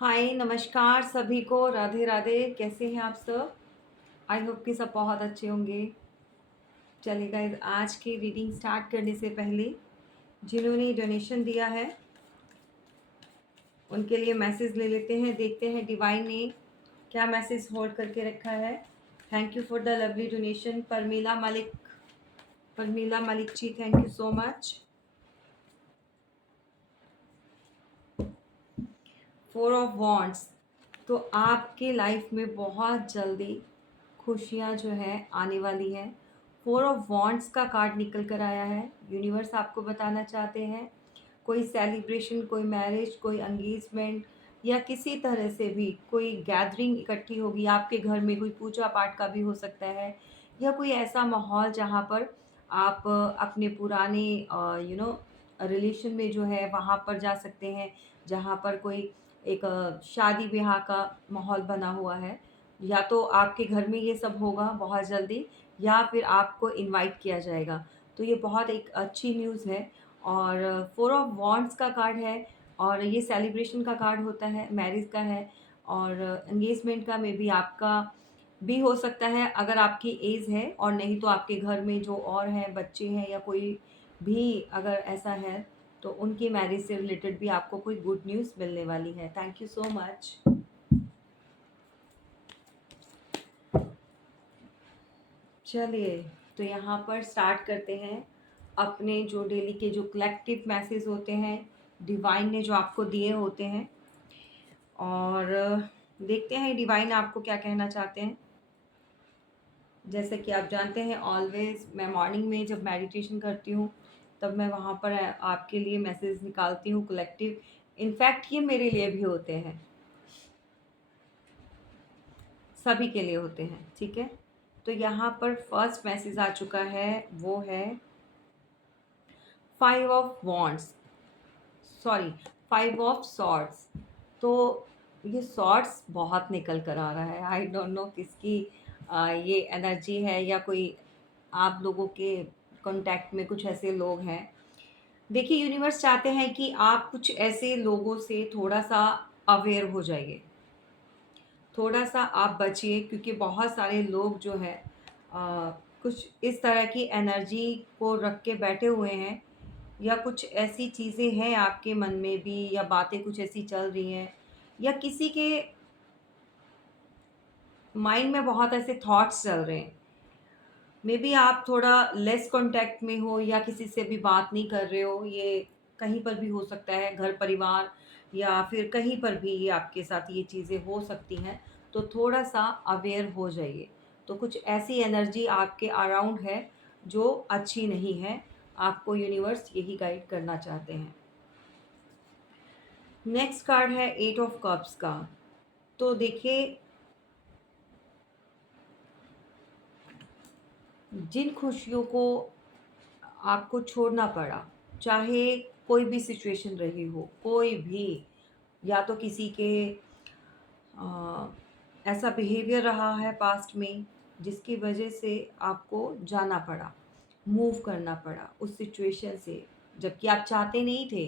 हाय नमस्कार सभी को, राधे राधे। कैसे हैं आप सब? आई होप कि सब बहुत अच्छे होंगे। चलिए गाइस, आज की रीडिंग स्टार्ट करने से पहले जिन्होंने डोनेशन दिया है उनके लिए मैसेज ले लेते हैं, देखते हैं डिवाइन ने क्या मैसेज होल्ड करके रखा है। Thank you for the lovely donation Parmila Malik ji, thank you so much. 4 of wands. तो आपके लाइफ में बहुत जल्दी खुशियाँ जो है आने वाली हैं। 4 ऑफ वॉन्ड्स का कार्ड निकल कर आया है। यूनिवर्स आपको बताना चाहते हैं कोई सेलिब्रेशन, कोई मैरिज, कोई एंगेजमेंट या किसी तरह से भी कोई गैदरिंग इकट्ठी होगी आपके घर में। कोई पूजा पाठ का भी हो सकता है या कोई ऐसा माहौल जहाँ पर आप अपने पुराने रिलेशन में जो है वहाँ पर जा सकते हैं, जहाँ पर कोई एक शादी ब्याह का माहौल बना हुआ है। या तो आपके घर में ये सब होगा बहुत जल्दी या फिर आपको इनवाइट किया जाएगा। तो ये बहुत एक अच्छी न्यूज़ है। और 4 ऑफ वॉन्ड्स का कार्ड है और ये सेलिब्रेशन का कार्ड होता है, मैरिज का है और एंगेजमेंट का में भी आपका भी हो सकता है अगर आपकी एज है, और नहीं तो आपके घर में जो और हैं, बच्चे हैं या कोई भी अगर ऐसा है तो उनकी मैरिज से रिलेटेड भी आपको कोई गुड न्यूज़ मिलने वाली है। Thank you so much. चलिए, तो यहाँ पर स्टार्ट करते हैं अपने जो डेली के जो कलेक्टिव मैसेज होते हैं, डिवाइन ने जो आपको दिए होते हैं, और देखते हैं डिवाइन आपको क्या कहना चाहते हैं। जैसे कि आप जानते हैं ऑलवेज मैं मॉर्निंग में जब मेडिटेशन करती हूँ तब मैं वहाँ पर आपके लिए मैसेज निकालती हूँ कलेक्टिव। इनफैक्ट ये मेरे लिए भी होते हैं, सभी के लिए होते हैं, ठीक है। तो यहाँ पर फर्स्ट मैसेज आ चुका है, वो है 5 of wands, sorry 5 of swords. तो ये सॉर्ड्स बहुत निकल कर आ रहा है। आई डोंट नो किसकी ये एनर्जी है या कोई आप लोगों के कांटेक्ट में कुछ ऐसे लोग हैं। देखिए, यूनिवर्स चाहते हैं कि आप कुछ ऐसे लोगों से थोड़ा सा अवेयर हो जाइए, थोड़ा सा आप बचिए, क्योंकि बहुत सारे लोग जो है कुछ इस तरह की एनर्जी को रख के बैठे हुए हैं, या कुछ ऐसी चीज़ें हैं आपके मन में भी, या बातें कुछ ऐसी चल रही हैं, या किसी के माइंड में बहुत ऐसे थॉट्स चल रहे हैं। मे बी आप थोड़ा लेस कांटेक्ट में हो या किसी से भी बात नहीं कर रहे हो, ये कहीं पर भी हो सकता है, घर परिवार या फिर कहीं पर भी ये आपके साथ ये चीज़ें हो सकती हैं। तो थोड़ा सा अवेयर हो जाइए। तो कुछ ऐसी एनर्जी आपके अराउंड है जो अच्छी नहीं है, आपको यूनिवर्स यही गाइड करना चाहते हैं। नेक्स्ट कार्ड है 8 ऑफ कप्स का। तो देखिए, जिन खुशियों को आपको छोड़ना पड़ा, चाहे कोई भी सिचुएशन रही हो, कोई भी, या तो किसी के अ, ऐसा बिहेवियर रहा है पास्ट में जिसकी वजह से आपको जाना पड़ा, मूव करना पड़ा उस सिचुएशन से, जबकि आप चाहते नहीं थे,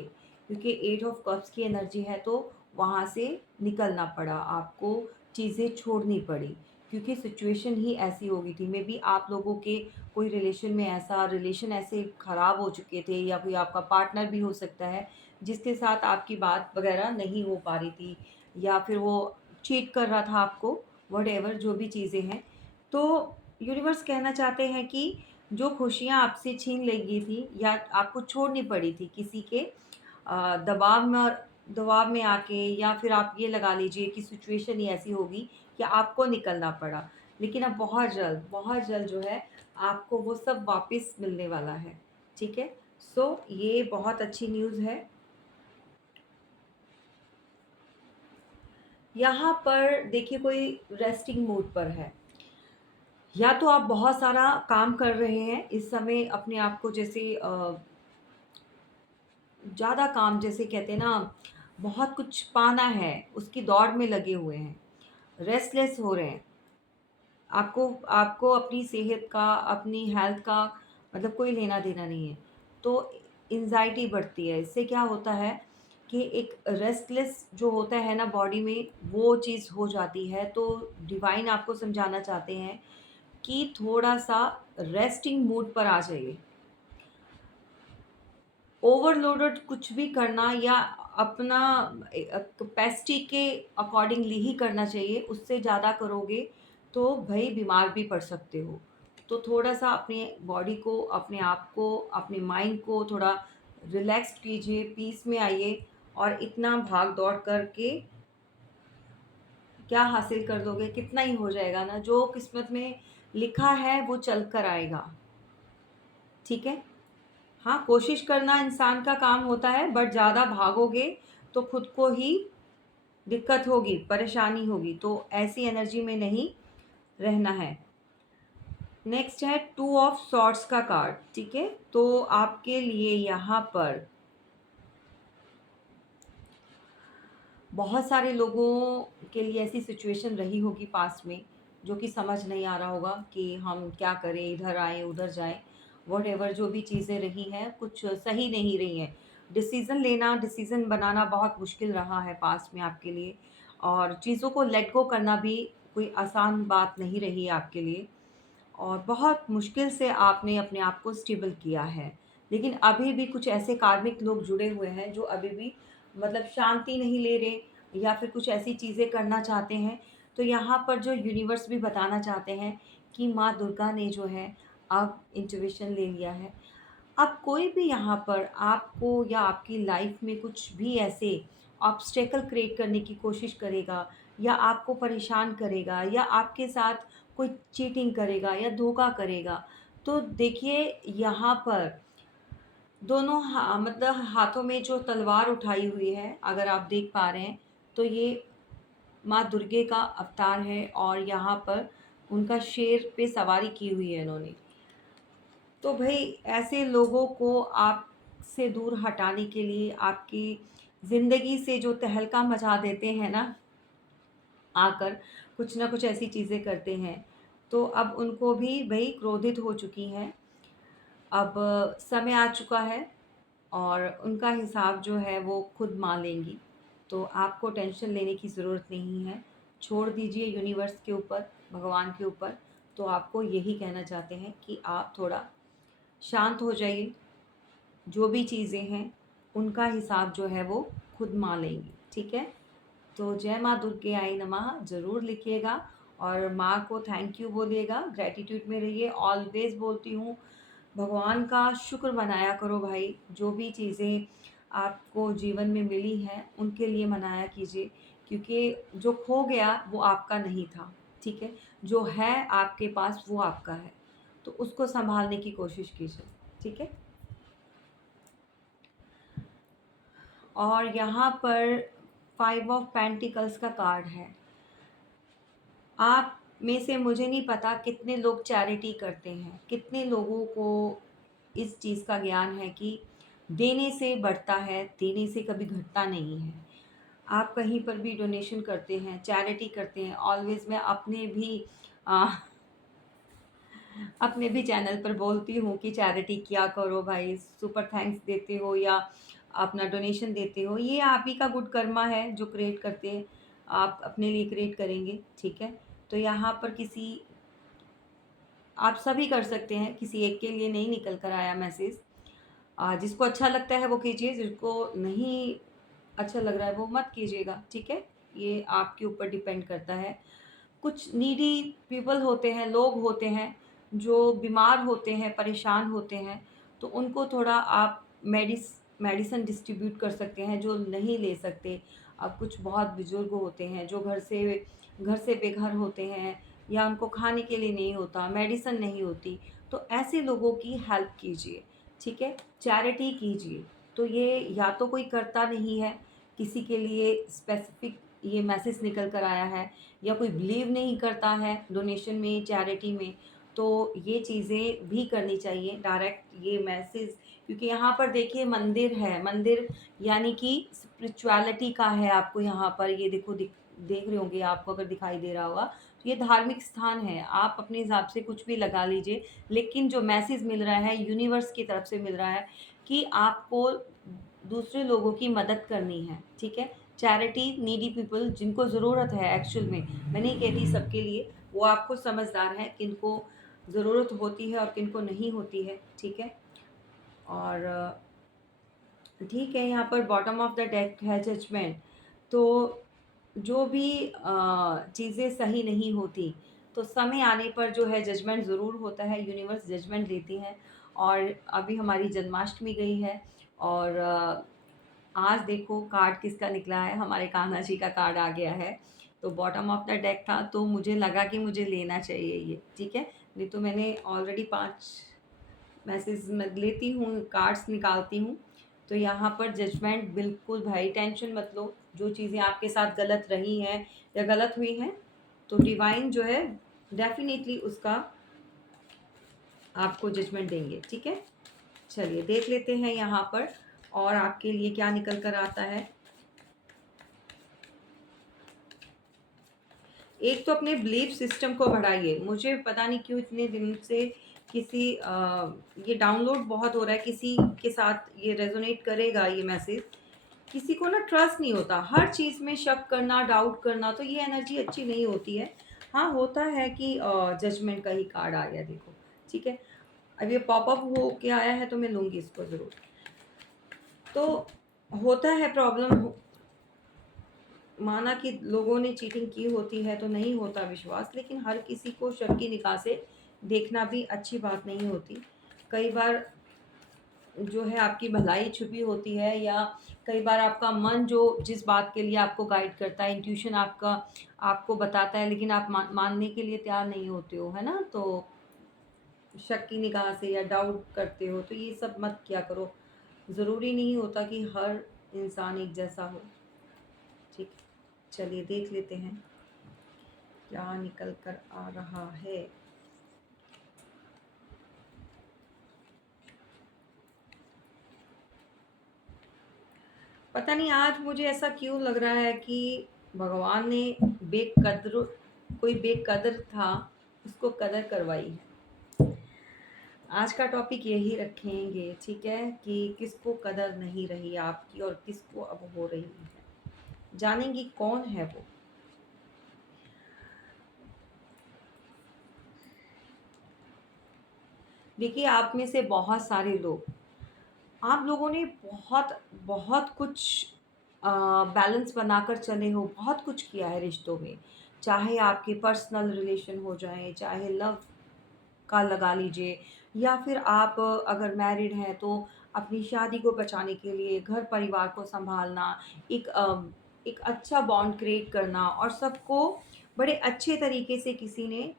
क्योंकि 8 ऑफ कप्स की एनर्जी है तो वहाँ से निकलना पड़ा आपको, चीज़ें छोड़नी पड़ी, क्योंकि सिचुएशन ही ऐसी हो गई थी। मे बी आप लोगों के कोई रिलेशन ऐसे ख़राब हो चुके थे, या कोई आपका पार्टनर भी हो सकता है जिसके साथ आपकी बात वगैरह नहीं हो पा रही थी, या फिर वो चीट कर रहा था आपको, व्हाटएवर जो भी चीज़ें हैं। तो यूनिवर्स कहना चाहते हैं कि जो खुशियाँ आपसे छीन ली गई थी या आपको छोड़नी पड़ी थी किसी के दबाव में आके, या फिर आप ये लगा लीजिए कि सिचुएशन ही ऐसी होगी कि आपको निकलना पड़ा, लेकिन अब बहुत जल्द जो है आपको वो सब वापस मिलने वाला है, ठीक है। सो ये बहुत अच्छी न्यूज़ है। यहाँ पर देखिए, कोई रेस्टिंग मूड पर है, या तो आप बहुत सारा काम कर रहे हैं इस समय, अपने आप को जैसे ज़्यादा काम, जैसे कहते हैं ना, बहुत कुछ पाना है, उसकी दौड़ में लगे हुए हैं, रेस्टलेस हो रहे हैं। आपको आपको अपनी सेहत का, अपनी हेल्थ का मतलब कोई लेना देना नहीं है। तो एंजाइटी बढ़ती है, इससे क्या होता है कि एक रेस्टलेस जो होता है ना बॉडी में, वो चीज़ हो जाती है। तो डिवाइन आपको समझाना चाहते हैं कि थोड़ा-सा रेस्टिंग मूड पर आ जाइए। ओवरलोडेड कुछ भी करना या अपना कैपेसिटी के अकॉर्डिंगली ही करना चाहिए। उससे ज़्यादा करोगे तो भई बीमार भी पड़ सकते हो। तो थोड़ा-सा अपने बॉडी को, अपने आप को, अपने माइंड को थोड़ा रिलैक्स कीजिए, पीस में आइए। और इतना भाग-दौड़ करके क्या हासिल कर लोगे? कितना ही हो जाएगा ना, जो किस्मत में लिखा है वो चल कर आएगा। ठीक है? हाँ, कोशिश करना इंसान का काम होता है, बट ज़्यादा भागोगे तो खुद को ही दिक्कत होगी, परेशानी होगी। तो ऐसी एनर्जी में नहीं रहना है। नेक्स्ट है टू ऑफ सॉर्ड्स का कार्ड। ठीक है? तो आपके लिए यहाँ पर बहुत सारे लोगों के लिए ऐसी सिचुएशन रही होगी पास्ट में, जो कि समझ नहीं आ रहा होगा कि हम क्या करें, इधर आएँ, उधर जाएँ। व्हाटएवर जो भी चीज़ें रही हैं, कुछ सही नहीं रही हैं। डिसीज़न लेना, डिसीज़न बनाना बहुत मुश्किल रहा है पास्ट में आपके लिए। और चीज़ों को लेट गो करना भी कोई आसान बात नहीं रही है आपके लिए। और बहुत मुश्किल से आपने अपने आप को स्टेबल किया है। लेकिन अभी भी कुछ ऐसे कार्मिक लोग जुड़े हुए हैं जो अभी भी मतलब शांति नहीं ले रहे या फिर कुछ ऐसी चीज़ें करना चाहते हैं। तो यहाँ पर जो यूनिवर्स भी बताना चाहते हैं कि माँ दुर्गा ने जो है अब इंट्यूशन ले लिया है। अब कोई भी यहाँ पर आपको या आपकी लाइफ में कुछ भी ऐसे ऑब्स्टेकल क्रिएट करने की कोशिश करेगा या आपको परेशान करेगा या आपके साथ कोई चीटिंग करेगा या धोखा करेगा, तो देखिए यहाँ पर दोनों मतलब हाथों में जो तलवार उठाई हुई है, अगर आप देख पा रहे हैं, तो ये माँ दुर्गे का अवतार है और यहाँ पर उनका शेर पे सवारी की हुई है इन्होंने। तो भई ऐसे लोगों को आपसे दूर हटाने के लिए, आपकी ज़िंदगी से जो तहलका मचा देते हैं ना, आकर कुछ ना कुछ ऐसी चीज़ें करते हैं, तो अब उनको भी भई क्रोधित हो चुकी हैं। अब समय आ चुका है और उनका हिसाब जो है वो खुद मान लेंगी। तो आपको टेंशन लेने की ज़रूरत नहीं है। छोड़ दीजिए यूनिवर्स के ऊपर, भगवान के ऊपर। तो आपको यही कहना चाहते हैं कि आप थोड़ा शांत हो जाइए। जो भी चीज़ें हैं, उनका हिसाब जो है वो खुद मान लेंगी। ठीक है? तो जय माँ दुर्गाय नमः ज़रूर लिखिएगा और माँ को थैंक यू बोलिएगा, ग्रैटिट्यूड में रहिए। ऑलवेज़ बोलती हूँ, भगवान का शुक्र मनाया करो भाई। जो भी चीज़ें आपको जीवन में मिली हैं, उनके लिए मनाया कीजिए, क्योंकि जो खो गया वो आपका नहीं था। ठीक है? जो है आपके पास वो आपका है। तो उसको सँभालने की कोशिश कीजिए। ठीक है? और यहाँ पर 5 ऑफ पेंटिकल्स का कार्ड है। आप में से मुझे नहीं पता कितने लोग चैरिटी करते हैं, कितने लोगों को इस चीज़ का ज्ञान है कि देने से बढ़ता है, देने से कभी घटता नहीं है। आप कहीं पर भी डोनेशन करते हैं, चैरिटी करते हैं, ऑलवेज़ मैं अ, अपने भी चैनल पर बोलती हूँ कि चैरिटी किया करो भाई, सुपर थैंक्स देते हो या अपना डोनेशन देते हो, ये आप ही का गुड कर्मा है जो क्रिएट करते हैं, आप अपने लिए क्रिएट करेंगे। ठीक है? तो यहाँ पर किसी आप सभी कर सकते हैं, किसी एक के लिए नहीं निकल कर आया मैसेज। जिसको अच्छा लगता है वो कीजिए, जिसको नहीं अच्छा लग रहा है वो मत कीजिएगा। ठीक है? ये आपके ऊपर डिपेंड करता है। कुछ नीडी पीपल होते हैं, लोग होते हैं जो बीमार होते हैं, परेशान होते हैं, तो उनको थोड़ा आप मेडिसिन डिस्ट्रीब्यूट कर सकते हैं जो नहीं ले सकते। अब कुछ बहुत बुजुर्ग होते हैं जो घर से बेघर होते हैं या उनको खाने के लिए नहीं होता, मेडिसिन नहीं होती, तो ऐसे लोगों की हेल्प कीजिए। ठीक है? चैरिटी कीजिए। तो ये या तो कोई करता नहीं है, किसी के लिए स्पेसिफिक ये मैसेज निकल कर आया है, या कोई बिलीव नहीं करता है डोनेशन में, चैरिटी में, तो ये चीज़ें भी करनी चाहिए डायरेक्ट ये मैसेज। क्योंकि यहाँ पर देखिए मंदिर है, मंदिर यानी कि स्पिरिचुअलिटी का है। आपको यहाँ पर ये देखो देख रहे होंगे, आपको अगर दिखाई दे रहा होगा, तो ये धार्मिक स्थान है। आप अपने हिसाब से कुछ भी लगा लीजिए, लेकिन जो मैसेज मिल रहा है यूनिवर्स की तरफ से मिल रहा है कि आपको दूसरे लोगों की मदद करनी है, ठीक है। चैरिटी, नीडी पीपल जिनको ज़रूरत है एक्चुअल में, मैं नहीं कहती सबके लिए, वो आप खुद समझदार हैं किनको ज़रूरत होती है और किनको नहीं होती है, ठीक है। और ठीक है, यहाँ पर बॉटम ऑफ द डेक है जजमेंट। तो जो भी चीज़ें सही नहीं होती, तो समय आने पर जो है जजमेंट ज़रूर होता है, यूनिवर्स जजमेंट देती है। और अभी हमारी जन्माष्टमी गई है, और आज देखो कार्ड किसका निकला है, हमारे कान्हा जी का कार्ड आ गया है। तो बॉटम ऑफ द डेक था, तो मुझे लगा कि मुझे लेना चाहिए ये, ठीक है। नहीं तो मैंने ऑलरेडी 5 मैसेज मैं लेती हूँ, कार्ड्स निकालती हूँ। तो यहाँ पर जजमेंट, बिल्कुल भाई टेंशन मत लो। जो चीज़ें आपके साथ गलत रही हैं या गलत हुई हैं, तो डिवाइन जो है डेफिनेटली उसका आपको जजमेंट देंगे, ठीक है। चलिए देख लेते हैं यहाँ पर और आपके लिए क्या निकल कर आता है। एक तो अपने बिलीफ सिस्टम को बढ़ाइए। मुझे पता नहीं क्यों इतने दिन से किसी ये डाउनलोड बहुत हो रहा है, किसी के साथ ये रेजोनेट करेगा ये मैसेज। किसी को ना ट्रस्ट नहीं होता, हर चीज़ में शक करना, डाउट करना, तो ये एनर्जी अच्छी नहीं होती है। हाँ, होता है कि जजमेंट का ही कार्ड आ गया, देखो, ठीक है। अब ये पॉपअप हो के आया है तो मैं लूँगी इसको ज़रूर। तो होता है प्रॉब्लम, माना कि लोगों ने चीटिंग की होती है तो नहीं होता विश्वास, लेकिन हर किसी को शक की निगाह से देखना भी अच्छी बात नहीं होती। कई बार जो है आपकी भलाई छुपी होती है, या कई बार आपका मन जो जिस बात के लिए आपको गाइड करता है, इंट्यूशन आपका आपको बताता है, लेकिन आप मानने के लिए तैयार नहीं होते हो, है ना। तो शक की निगाह से या डाउट करते हो, तो ये सब मत किया करो। ज़रूरी नहीं होता कि हर इंसान एक जैसा हो, ठीक। चलिए देख लेते हैं क्या निकल कर आ रहा है। पता नहीं आज मुझे ऐसा क्यों लग रहा है कि भगवान ने बेकद्र, कोई बेकदर था, उसको कदर करवाई है। आज का टॉपिक यही रखेंगे, ठीक है, कि किसको कदर नहीं रही आपकी और किसको अब हो रही है। जानेंगी कौन है वो। देखिए, आप में से बहुत सारे लोग, आप लोगों ने बहुत बहुत कुछ बैलेंस बनाकर चले हो, बहुत कुछ किया है रिश्तों में। चाहे आपके पर्सनल रिलेशन हो जाए, चाहे लव का लगा लीजिए, या फिर आप अगर मैरिड हैं तो अपनी शादी को बचाने के लिए घर परिवार को संभालना, एक अच्छा बॉन्ड क्रिएट करना, और सबको बड़े अच्छे तरीके से किसी ने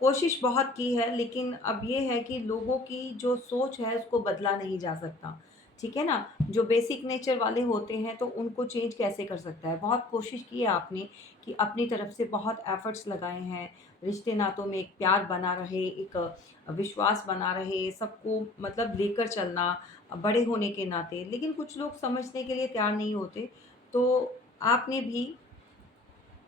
कोशिश बहुत की है। लेकिन अब ये है कि लोगों की जो सोच है उसको बदला नहीं जा सकता, ठीक है ना। जो बेसिक नेचर वाले होते हैं तो उनको चेंज कैसे कर सकता है। बहुत कोशिश की है आपने, कि अपनी तरफ से बहुत एफर्ट्स लगाए हैं, रिश्ते नातों में एक प्यार बना रहे, एक विश्वास बना रहे, सबको मतलब लेकर चलना बड़े होने के नाते। लेकिन कुछ लोग समझने के लिए तैयार नहीं होते, तो आपने भी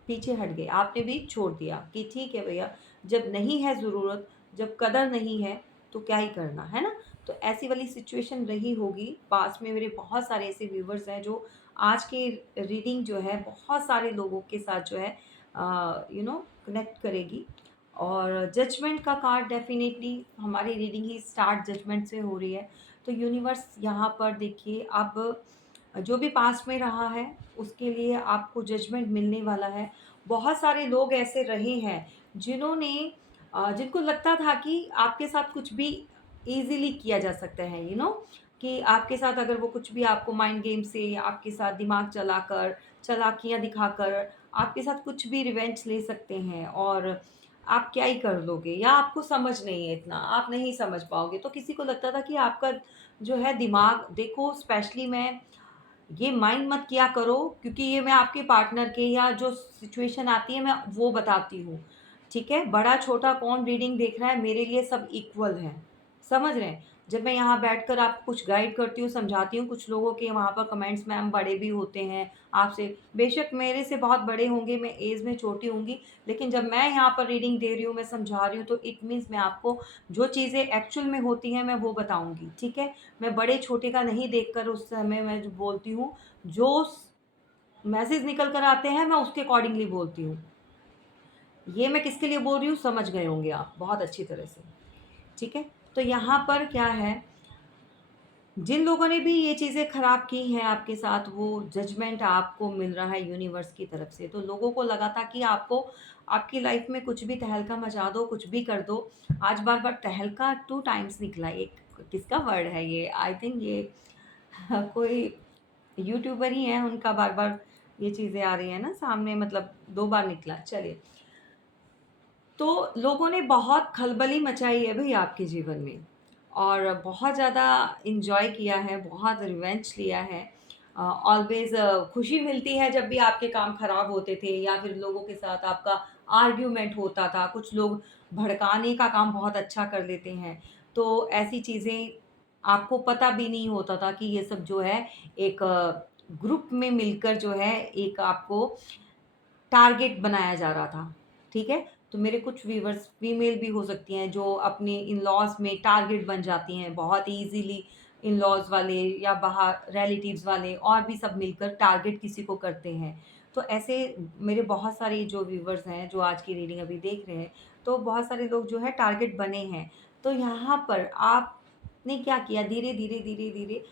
पीछे हट गए, आपने भी छोड़ दिया कि ठीक है भैया, जब नहीं है ज़रूरत, जब कदर नहीं है, तो क्या ही करना, है ना। तो ऐसी वाली सिचुएशन रही होगी पास में। मेरे बहुत सारे ऐसे व्यूवर्स हैं जो आज की रीडिंग जो है बहुत सारे लोगों के साथ जो है कनेक्ट करेगी। और जजमेंट का कार्ड, डेफिनेटली हमारी रीडिंग ही स्टार्ट जजमेंट से हो रही है। तो यूनिवर्स यहाँ पर देखिए, अब जो भी पास्ट में रहा है उसके लिए आपको जजमेंट मिलने वाला है। बहुत सारे लोग ऐसे रहे हैं जिन्होंने जिनको लगता था कि आपके साथ कुछ भी ईज़िली किया जा सकता है, कि आपके साथ अगर वो कुछ भी आपको माइंड गेम से, आपके साथ दिमाग चलाकर, चालाकियाँ दिखाकर आपके साथ कुछ भी रिवेंज ले सकते हैं, और आप क्या ही कर लोगे, या आपको समझ नहीं है इतना, आप नहीं समझ पाओगे। तो किसी को लगता था कि आपका जो है दिमाग, देखो स्पेशली मैं ये माइंड मत किया करो, क्योंकि ये मैं आपके पार्टनर के या जो सिचुएशन आती है मैं वो बताती हूँ, ठीक है। बड़ा छोटा कौन रीडिंग देख रहा है, मेरे लिए सब इक्वल है, समझ रहे हैं? जब मैं यहाँ बैठकर आपको कुछ गाइड करती हूँ, समझाती हूँ, कुछ लोगों के वहाँ पर कमेंट्स मैम बड़े भी होते हैं आपसे, बेशक मेरे से बहुत बड़े होंगे, मैं एज में छोटी होंगी, लेकिन जब मैं यहाँ पर रीडिंग दे रही हूँ, मैं समझा रही हूँ, तो इट मीन्स मैं आपको जो चीज़ें एक्चुअल में होती हैं, मैं वो बताऊँगी, ठीक है? मैं बड़े-छोटे का नहीं देखकर उस समय मैं जो बोलती हूँ, जो स मैसेज निकल कर आते हैं, मैं उसके अकॉर्डिंगली बोलती हूँ। ये मैं किसके लिए बोल रही हूँ, समझ गए होंगे आप बहुत अच्छी तरह से, ठीक है? तो यहाँ पर क्या है, जिन लोगों ने भी ये चीज़ें ख़राब की हैं आपके साथ, वो जजमेंट आपको मिल रहा है यूनिवर्स की तरफ से। तो लोगों को लगा था कि आपको आपकी लाइफ़ में कुछ भी तहलका मचा दो, कुछ भी कर दो। आज बार-बार तहलका 2 टाइम्स निकला, एक किसका वर्ड है ये? आई थिंक ये कोई यूट्यूबर ही हैं, उनका बार-बार ये चीज़ें आ रही हैं ना सामने, मतलब 2 बार निकला। चलिए, तो लोगों ने बहुत खलबली मचाई है भई आपके जीवन में और बहुत ज़्यादा एन्जॉय किया है, बहुत रिवेंज लिया है। ऑलवेज़ खुशी मिलती है जब भी आपके काम खराब होते थे या फिर लोगों के साथ आपका आर्ग्यूमेंट होता था। कुछ लोग भड़काने का काम बहुत अच्छा कर लेते हैं। तो ऐसी चीज़ें आपको पता भी नहीं होता था कि ये सब जो है एक ग्रुप में मिलकर जो है एक आपको टारगेट बनाया जा रहा था, ठीक है? तो मेरे कुछ व्यूअर्स फीमेल भी हो सकती हैं जो अपने इन-लॉज़ में टारगेट बन जाती हैं बहुत ईज़िली, इन-लॉज़ वाले या बाहर रिलेटिव्स वाले और भी सब मिलकर टारगेट किसी को करते हैं। तो ऐसे मेरे बहुत सारे जो व्यूअर्स हैं, जो आज की रीडिंग अभी देख रहे हैं, तो बहुत सारे लोग जो है टारगेट बने हैं। तो यहाँ पर आपने क्या किया, धीरे-धीरे, धीरे-धीरे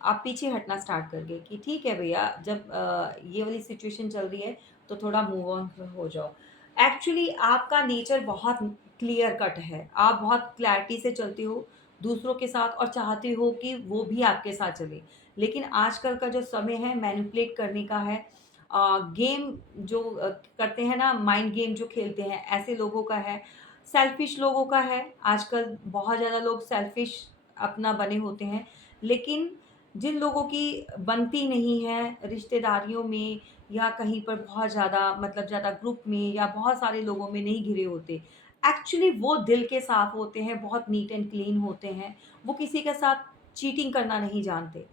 आप पीछे हटना स्टार्ट कर गए कि ठीक है भैया, जब ये वाली सिचुएशन चल रही है तो थोड़ा मूव ऑन हो जाओ। एक्चुअली आपका नेचर बहुत क्लियर कट है, आप बहुत क्लैरिटी से चलते हो दूसरों के साथ और चाहते हो कि वो भी आपके साथ चले। लेकिन आजकल का जो समय है मैनिपुलेट करने का है, गेम जो करते हैं ना, माइंड गेम जो खेलते हैं, ऐसे लोगों का है, सेल्फिश लोगों का है। आजकल बहुत ज़्यादा लोग सेल्फिश अपना बने होते हैं, लेकिन जिन लोगों की बनती नहीं है रिश्तेदारियों में या कहीं पर बहुत ज़्यादा, मतलब ज़्यादा ग्रुप में या बहुत सारे लोगों में नहीं घिरे होते। एक्चुअली वो दिल के साफ़ होते हैं, बहुत नीट एंड क्लीन होते हैं। वो किसी के साथ चीटिंग करना नहीं जानते।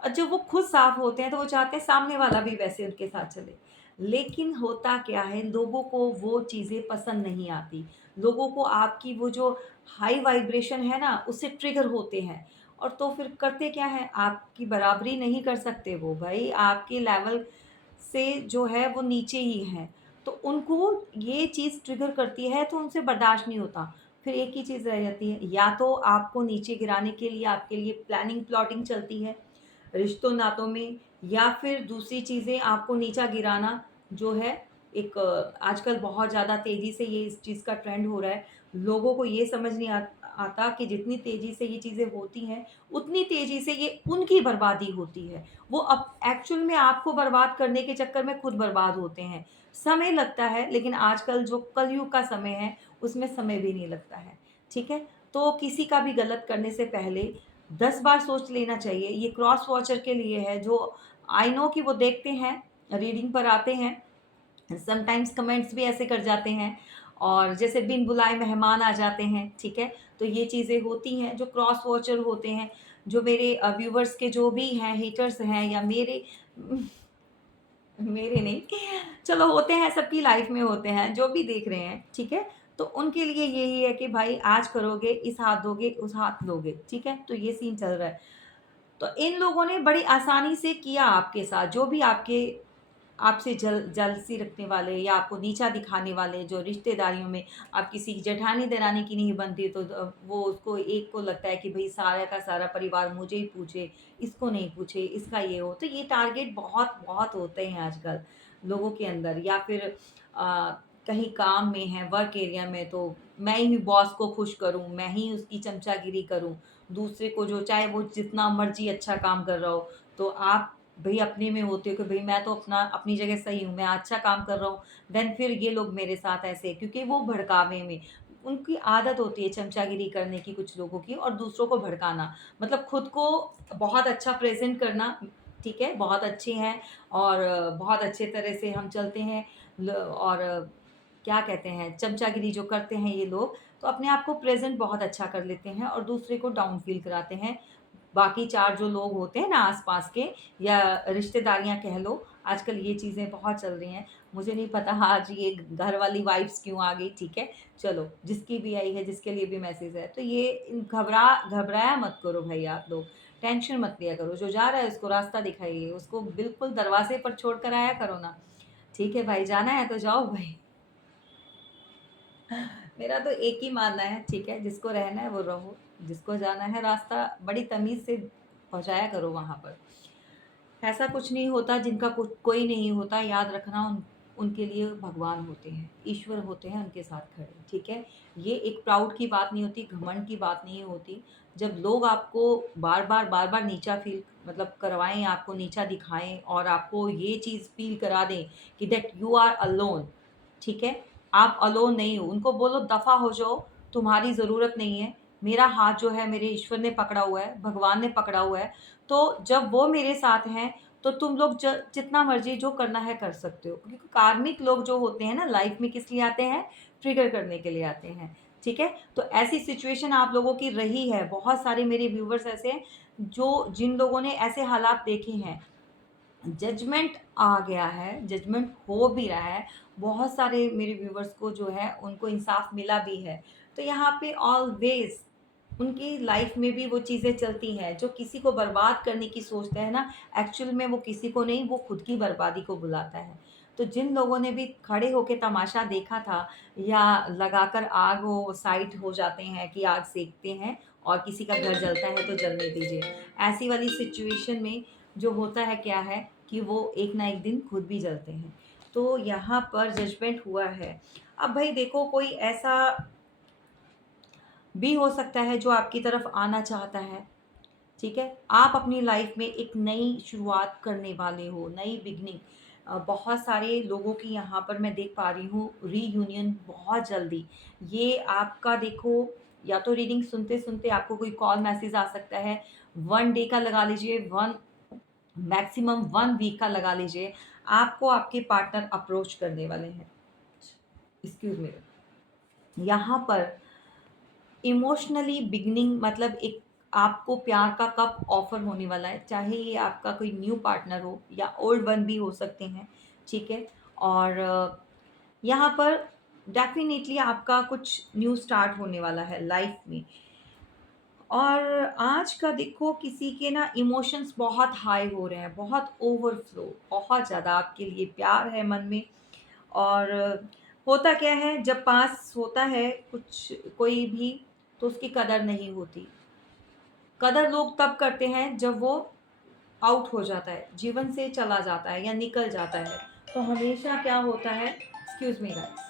जब वो खुद साफ़ होते हैं तो वो चाहते हैं सामने वाला भी वैसे उनके साथ चले। लेकिन होता क्या है, लोगों को वो चीज़ें पसंद नहीं आती। लोगों को आपकी वो जो हाई वाइब्रेशन है ना, उससे ट्रिगर होते हैं और तो फिर करते क्या हैं, आपकी बराबरी नहीं कर सकते वो भाई, आपके लेवल से जो है वो नीचे ही हैं। तो उनको ये चीज़ ट्रिगर करती है तो उनसे बर्दाश्त नहीं होता। फिर एक ही चीज़ रह जाती है, या तो आपको नीचे गिराने के लिए आपके लिए प्लानिंग प्लॉटिंग चलती है, रिश्तों नातों में, या फिर दूसरी चीज़ें आपको नीचा गिराना जो है एक आजकल बहुत ज़्यादा तेज़ी से ये इस चीज़ का ट्रेंड हो रहा है। लोगों को ये समझ नहीं आता कि जितनी तेज़ी से ये चीज़ें होती हैं, उतनी तेज़ी से ये उनकी बर्बादी होती है। वो अब एक्चुअल में आपको बर्बाद करने के चक्कर में खुद बर्बाद होते हैं। समय लगता है, लेकिन आजकल जो कलयुग का समय है, उसमें समय भी नहीं लगता है, ठीक है? तो किसी का भी गलत करने से पहले 10 बार सोच लेना चाहिए। ये क्रॉस वॉचर के लिए है, जो आई नो कि वो देखते हैं, रीडिंग पर आते हैं, समटाइम्स कमेंट्स भी ऐसे कर जाते हैं और जैसे बिन बुलाए मेहमान आ जाते हैं, ठीक है? तो ये चीज़ें होती हैं, जो क्रॉस वॉचर होते हैं, जो मेरे व्यूअर्स के जो भी हैं, हेटर्स हैं या मेरे मेरे नहीं, चलो होते हैं, सबकी लाइफ में होते हैं, जो भी देख रहे हैं, ठीक है? तो उनके लिए यही है कि भाई आज करोगे, इस हाथ दोगे, उस हाथ लोगे, ठीक है? तो ये सीन चल रहा है। तो इन लोगों ने बड़ी आसानी से किया आपके साथ, जो भी आपके आपसे जेलसी रखने वाले या आपको नीचा दिखाने वाले, जो रिश्तेदारियों में आप किसी की जेठानी-दरानी की नहीं बनती, तो वो उसको एक को लगता है कि भई सारा का सारा परिवार मुझे ही पूछे, इसको नहीं पूछे, इसका ये हो। तो ये टारगेट बहुत होते हैं आजकल लोगों के अंदर, या फिर कहीं काम में है, वर्क एरिया में, तो मैं ही बॉस को खुश करूँ, मैं ही उसकी चमचागिरी करूँ, दूसरे को जो चाहे वो जितना मर्ज़ी अच्छा काम कर रहा हो, तो आप भई अपने में होते हो कि भई मैं तो अपनी जगह सही हूँ, मैं अच्छा काम कर रहा हूँ, देन फिर ये लोग मेरे साथ ऐसे, क्योंकि वो भड़कावे में उनकी आदत होती है चमचागिरी करने की कुछ लोगों की और दूसरों को भड़काना। मतलब खुद को बहुत अच्छा प्रेज़ेंट करना, ठीक है? बहुत अच्छे हैं और बहुत अच्छे तरह से हम चलते हैं, ल और क्या कहते हैं, चमचागिरी जो करते हैं ये लोग, तो अपने आप को प्रेज़ेंट बहुत अच्छा कर लेते हैं और दूसरे को डाउन फ़ील कराते हैं। बाकी 4 जो लोग होते हैं ना आस-पास के या रिश्तेदारियाँ कह लो, आजकल ये चीज़ें बहुत चल रही हैं। मुझे नहीं पता आज ये घर वाली वाइब्स क्यों आ गई, ठीक है। चलो, जिसकी भी आई है, जिसके लिए भी मैसेज है, तो ये घबराया मत करो भाई आप लोग, टेंशन मत लिया करो। जो जा रहा है उसको रास्ता दिखाइए, उसको बिल्कुल दरवाज़े पर छोड़ कर आया करो ना। ठीक है भाई, जाना है तो जाओ भाई। मेरा तो एक ही मानना है, ठीक है, जिसको रहना है वो रहो, जिसको जाना है रास्ता बड़ी तमीज़ से पहुँचाया करो वहाँ पर। ऐसा कुछ नहीं होता जिनका कोई नहीं होता, याद रखना उनके लिए भगवान होते हैं, ईश्वर होते हैं उनके साथ खड़े, ठीक है? ये एक प्राउड की बात नहीं होती, घमंड की बात नहीं होती। जब लोग आपको बार-बार नीचा फ़ील मतलब करवाएँ, आपको नीचा दिखाएँ और आपको ये चीज़ फ़ील करा दें कि दैट यू आर अलोन, ठीक है? आप अलोन नहीं हो, उनको बोलो दफ़ा हो जाओ, तुम्हारी ज़रूरत नहीं है। मेरा हाथ जो है मेरे ईश्वर ने पकड़ा हुआ है, भगवान ने पकड़ा हुआ है। तो जब वो मेरे साथ हैं, तो तुम लोग जितना मर्ज़ी जो करना है कर सकते हो। क्योंकि कार्मिक लोग जो होते हैं ना लाइफ़ में किस लिए आते हैं? ट्रिगर करने के लिए आते हैं, ठीक है? तो ऐसी सिचुएशन आप लोगों की रही है, बहुत सारे मेरे व्यूअर्स ऐसे हैं, जो जिन लोगों ने ऐसे हालात देखे हैं। जजमेंट आ गया है, जजमेंट हो भी रहा है, बहुत सारे मेरे व्यूअर्स को जो है उनको इंसाफ़ मिला भी है। तो यहाँ पे ऑलवेज़ उनकी लाइफ़ में भी वो चीज़ें चलती हैं, जो किसी को बर्बाद करने की सोचते हैं ना, एक्चुअल में वो किसी को नहीं, वो खुद की बर्बादी को बुलाता है। तो जिन लोगों ने भी खड़े होके तमाशा देखा था या लगाकर आग वो साइड हो जाते हैं कि आग सेकते हैं और किसी का घर जलता है तो जलने दीजिए। ऐसी वाली सिचुएशन में जो होता है क्या है कि वो एक ना एक दिन खुद भी जलते हैं। तो यहाँ पर जजमेंट हुआ है। अब भाई देखो कोई ऐसा भी हो सकता है जो आपकी तरफ आना चाहता है, ठीक है? आप अपनी लाइफ में एक नई शुरुआत करने वाले हो, नई बिगिनिंग। बहुत सारे लोगों की यहाँ पर मैं देख पा रही हूँ रीयूनियन बहुत जल्दी। ये आपका देखो या तो रीडिंग सुनते-सुनते आपको कोई कॉल मैसेज आ सकता है, 1 डे का लगा लीजिए, 1 मैक्सिमम 1 वीक का लगा लीजिए, आपको आपके पार्टनर अप्रोच करने वाले हैं। Excuse me. यहाँ पर इमोशनली बिगिनिंग मतलब एक आपको प्यार का कप ऑफर होने वाला है, चाहे ये आपका कोई न्यू पार्टनर हो या ओल्ड वन भी हो सकते हैं, ठीक है? और यहाँ पर डेफ़िनिटली आपका कुछ न्यू स्टार्ट होने वाला है लाइफ़ में। और आज का देखो किसी के ना इमोशंस बहुत हाई हो रहे हैं, बहुत ओवरफ्लो, बहुत ज़्यादा आपके लिए प्यार है मन में। और होता क्या है जब पास होता है कुछ कोई भी तो उसकी कदर नहीं होती। कदर लोग तब करते हैं जब वो आउट हो जाता है, जीवन से चला जाता है या निकल जाता है। तो हमेशा क्या होता है, एक्सक्यूज़ मी गाइस,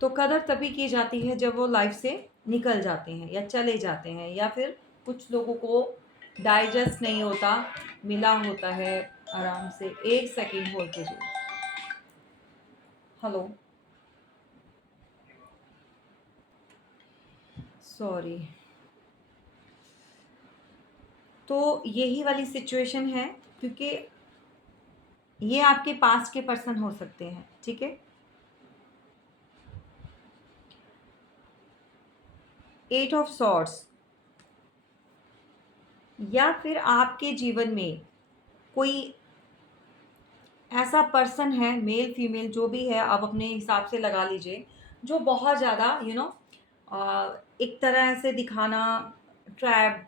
तो कदर तभी की जाती है जब वो लाइफ से निकल जाते हैं या चले जाते हैं या फिर कुछ लोगों को डाइजेस्ट नहीं होता, मिला होता है आराम से। 1 सेकंड होल्ड कीजिए। Hello, sorry. तो यही वाली सिचुएशन है क्योंकि ये आपके पास्ट के पर्सन हो सकते हैं, ठीक है? 8 ऑफ सॉर्ड्स या फिर आपके जीवन में कोई ऐसा पर्सन है, मेल फीमेल जो भी है आप अपने हिसाब से लगा लीजिए, जो बहुत ज़्यादा एक तरह से दिखाना, ट्रैप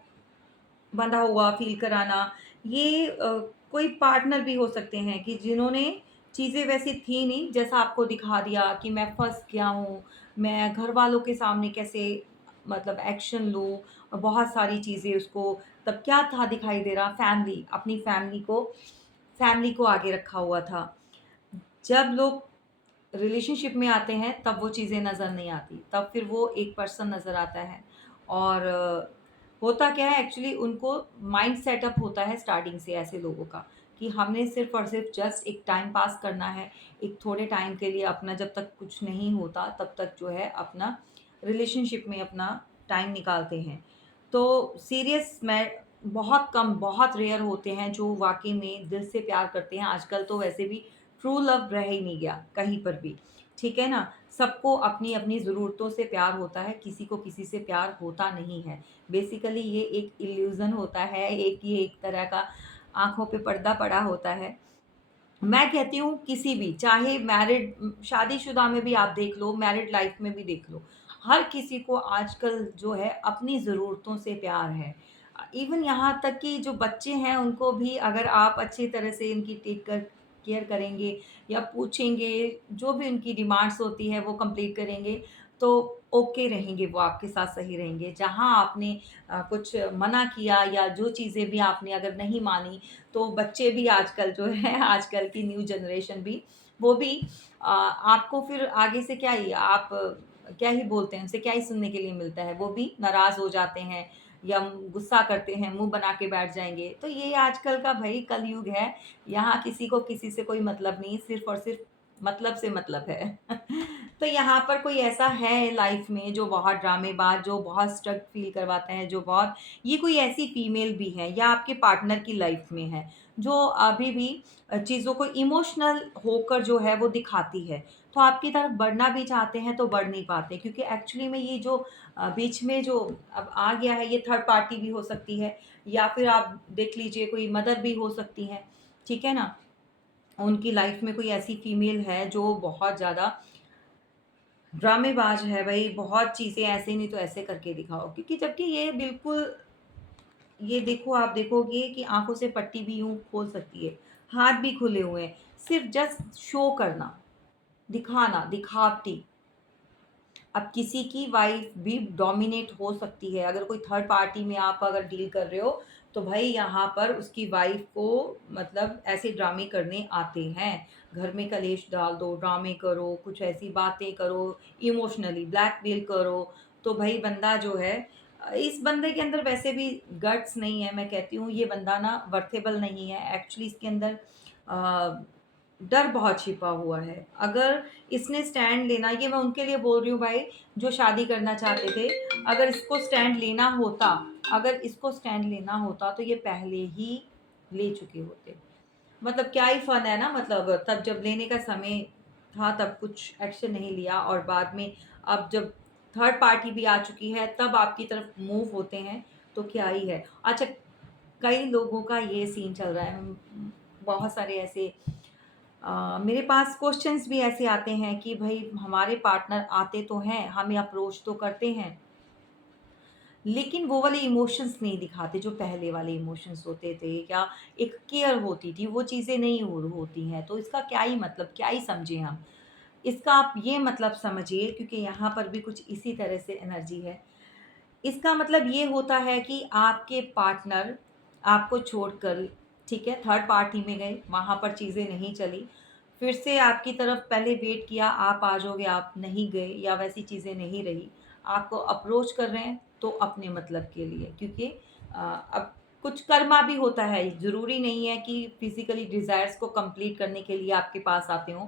बंधा हुआ फ़ील कराना, ये कोई पार्टनर भी हो सकते हैं कि जिन्होंने चीज़ें वैसी थी नहीं जैसा आपको दिखा दिया कि मैं फँस गया हूँ, मैं घरवालों के सामने कैसे मतलब एक्शन लूँ, बहुत सारी चीज़ें उसको तब क्या था दिखाई दे रहा, फैमिली, अपनी फैमिली को आगे रखा हुआ था। जब लोग रिलेशनशिप में आते हैं तब वो चीज़ें नज़र नहीं आती, तब फिर वो एक पर्सन नज़र आता है। और होता क्या है एक्चुअली उनको माइंड सेटअप होता है स्टार्टिंग से ऐसे लोगों का कि हमने सिर्फ़ और सिर्फ़ जस्ट एक टाइम पास करना है, एक थोड़े टाइम के लिए अपना जब तक कुछ नहीं होता तब तक जो है अपना रिलेशनशिप में अपना टाइम निकालते हैं। तो सीरियस मैं बहुत कम, बहुत रेयर होते हैं जो वाक़ई में दिल से प्यार करते हैं। आजकल तो वैसे भी ट्रू लव रह ही नहीं गया कहीं पर भी, ठीक है ना? सबको अपनी-अपनी ज़रूरतों से प्यार होता है, किसी को किसी से प्यार होता नहीं है। बेसिकली ये एक इल्यूज़न होता है, एक तरह का आँखों पे पर्दा पड़ा होता है। मैं कहती हूँ किसी भी, चाहे शादीशुदा में भी आप देख लो, मैरिड लाइफ़ में भी देख लो, हर किसी को आजकल जो है अपनी ज़रूरतों से प्यार है। इवन यहाँ तक कि जो बच्चे हैं उनको भी अगर आप अच्छी तरह से इनकी केयर करेंगे या पूछेंगे, जो भी उनकी डिमांड्स होती है वो कंप्लीट करेंगे, तो ओके रहेंगे, वो आपके साथ सही रहेंगे। जहाँ आपने कुछ मना किया या जो चीज़ें भी आपने अगर नहीं मानी, तो बच्चे भी आजकल जो है आजकल की न्यू जनरेशन भी, वो भी आपको फिर आगे से क्या ही आप क्या ही बोलते हैं, उनसे क्या ही सुनने के लिए मिलता है, वो भी नाराज़ हो जाते हैं या गुस्सा करते हैं, मुँह बना के बैठ जाएँगे। तो ये आजकल का भई कलयुग है, यहाँ किसी को किसी से कोई मतलब नहीं, सिर्फ़ और सिर्फ़ मतलब से मतलब है। तो यहाँ पर कोई ऐसा है लाइफ़ में जो बहुत ड्रामेबाज़, जो बहुत स्ट्रक फ़ील करवाता है, जो बहुत ये कोई ऐसी फीमेल भी है या आपके पार्टनर की लाइफ़ में है, जो अभी भी चीज़ों को इमोशनल होकर जो है वो दिखाती है। तो आपकी तरफ बढ़ना भी चाहते हैं तो बढ़ नहीं पाते, क्योंकि एक्चुअली में ये जो बीच में जो अब आ गया है, ये थर्ड पार्टी भी हो सकती है या फिर आप देख लीजिए कोई मदर भी हो सकती हैं, ठीक है ना? उनकी लाइफ़ में कोई ऐसी फीमेल है जो बहुत ज़्यादा ड्रामेबाज़ है भई, बहुत चीज़ें ऐसे नहीं तो ऐसे करके दिखाओ, क्योंकि जबकि ये बिल्कुल ये देखो, आप देखोगे कि आँखों से पट्टी भी यूँ खोल सकती है, हाथ भी खुले हुए हैं, सिर्फ़ जस्ट शो करना, दिखाना, दिखावटी। अब किसी की वाइफ़ भी डोमिनेट हो सकती है, अगर कोई थर्ड पार्टी में आप अगर डील कर रहे हो, तो भई यहाँ पर उसकी वाइफ़ को मतलब ऐसे ड्रामे करने आते हैं। घर में कलेश डाल दो, ड्रामे करो, कुछ ऐसी बातें करो, इमोशनली ब्लैकमेल करो, तो भई बंदा जो है इस बंदे के अंदर वैसे भी गट्स नहीं है, मैं कहती हूँ ये बंदा ना वर्थेबल नहीं है। एक्चुअली इसके अंदर अ, डर बहुत छिपा हुआ है। अगर इसने स्टैंड लेना, ये मैं उनके लिए बोल रही हूँ भाई, जो शादी करना चाहते थे, अगर इसको स्टैंड लेना होता अगर इसको स्टैंड लेना होता तो ये पहले ही ले चुके होते। मतलब क्या ही फ़न है ना, मतलब तब जब लेने का समय था तब कुछ एक्शन नहीं लिया और बाद में अब जब थर्ड पार्टी भी आ चुकी है तब आपकी तरफ मूव होते हैं, तो क्या ही है। अच्छा, कई लोगों का ये सीन चल रहा है, बहुत सारे ऐसे मेरे पास क्वेश्चंस भी ऐसे आते हैं कि भई हमारे पार्टनर आते तो हैं, हमें अप्रोच तो करते हैं, लेकिन वो वाले इमोशंस नहीं दिखाते जो पहले वाले इमोशंस होते थे, या एक केयर होती थी, वो चीज़ें नहीं होती हैं। तो इसका क्या ही मतलब, क्या ही समझें हम? इसका आप ये मतलब समझिए, क्योंकि यहाँ पर भी कुछ इसी तरह से एनर्जी है। इसका मतलब ये होता है कि आपके पार्टनर आपको छोड़कर, ठीक है, थर्ड पार्टी में गए, वहाँ पर चीज़ें नहीं चली। फिर से आपकी तरफ पहले वेट किया, आप आ जाओगे, आप नहीं गए या वैसी चीज़ें नहीं रही। आपको अप्रोच कर रहे हैं तो अपने मतलब के लिए, क्योंकि अब कुछ कर्मा भी होता है, ज़रूरी नहीं है कि फिज़िकली डिज़ायर्स को कंप्लीट करने के लिए आपके पास आते हों।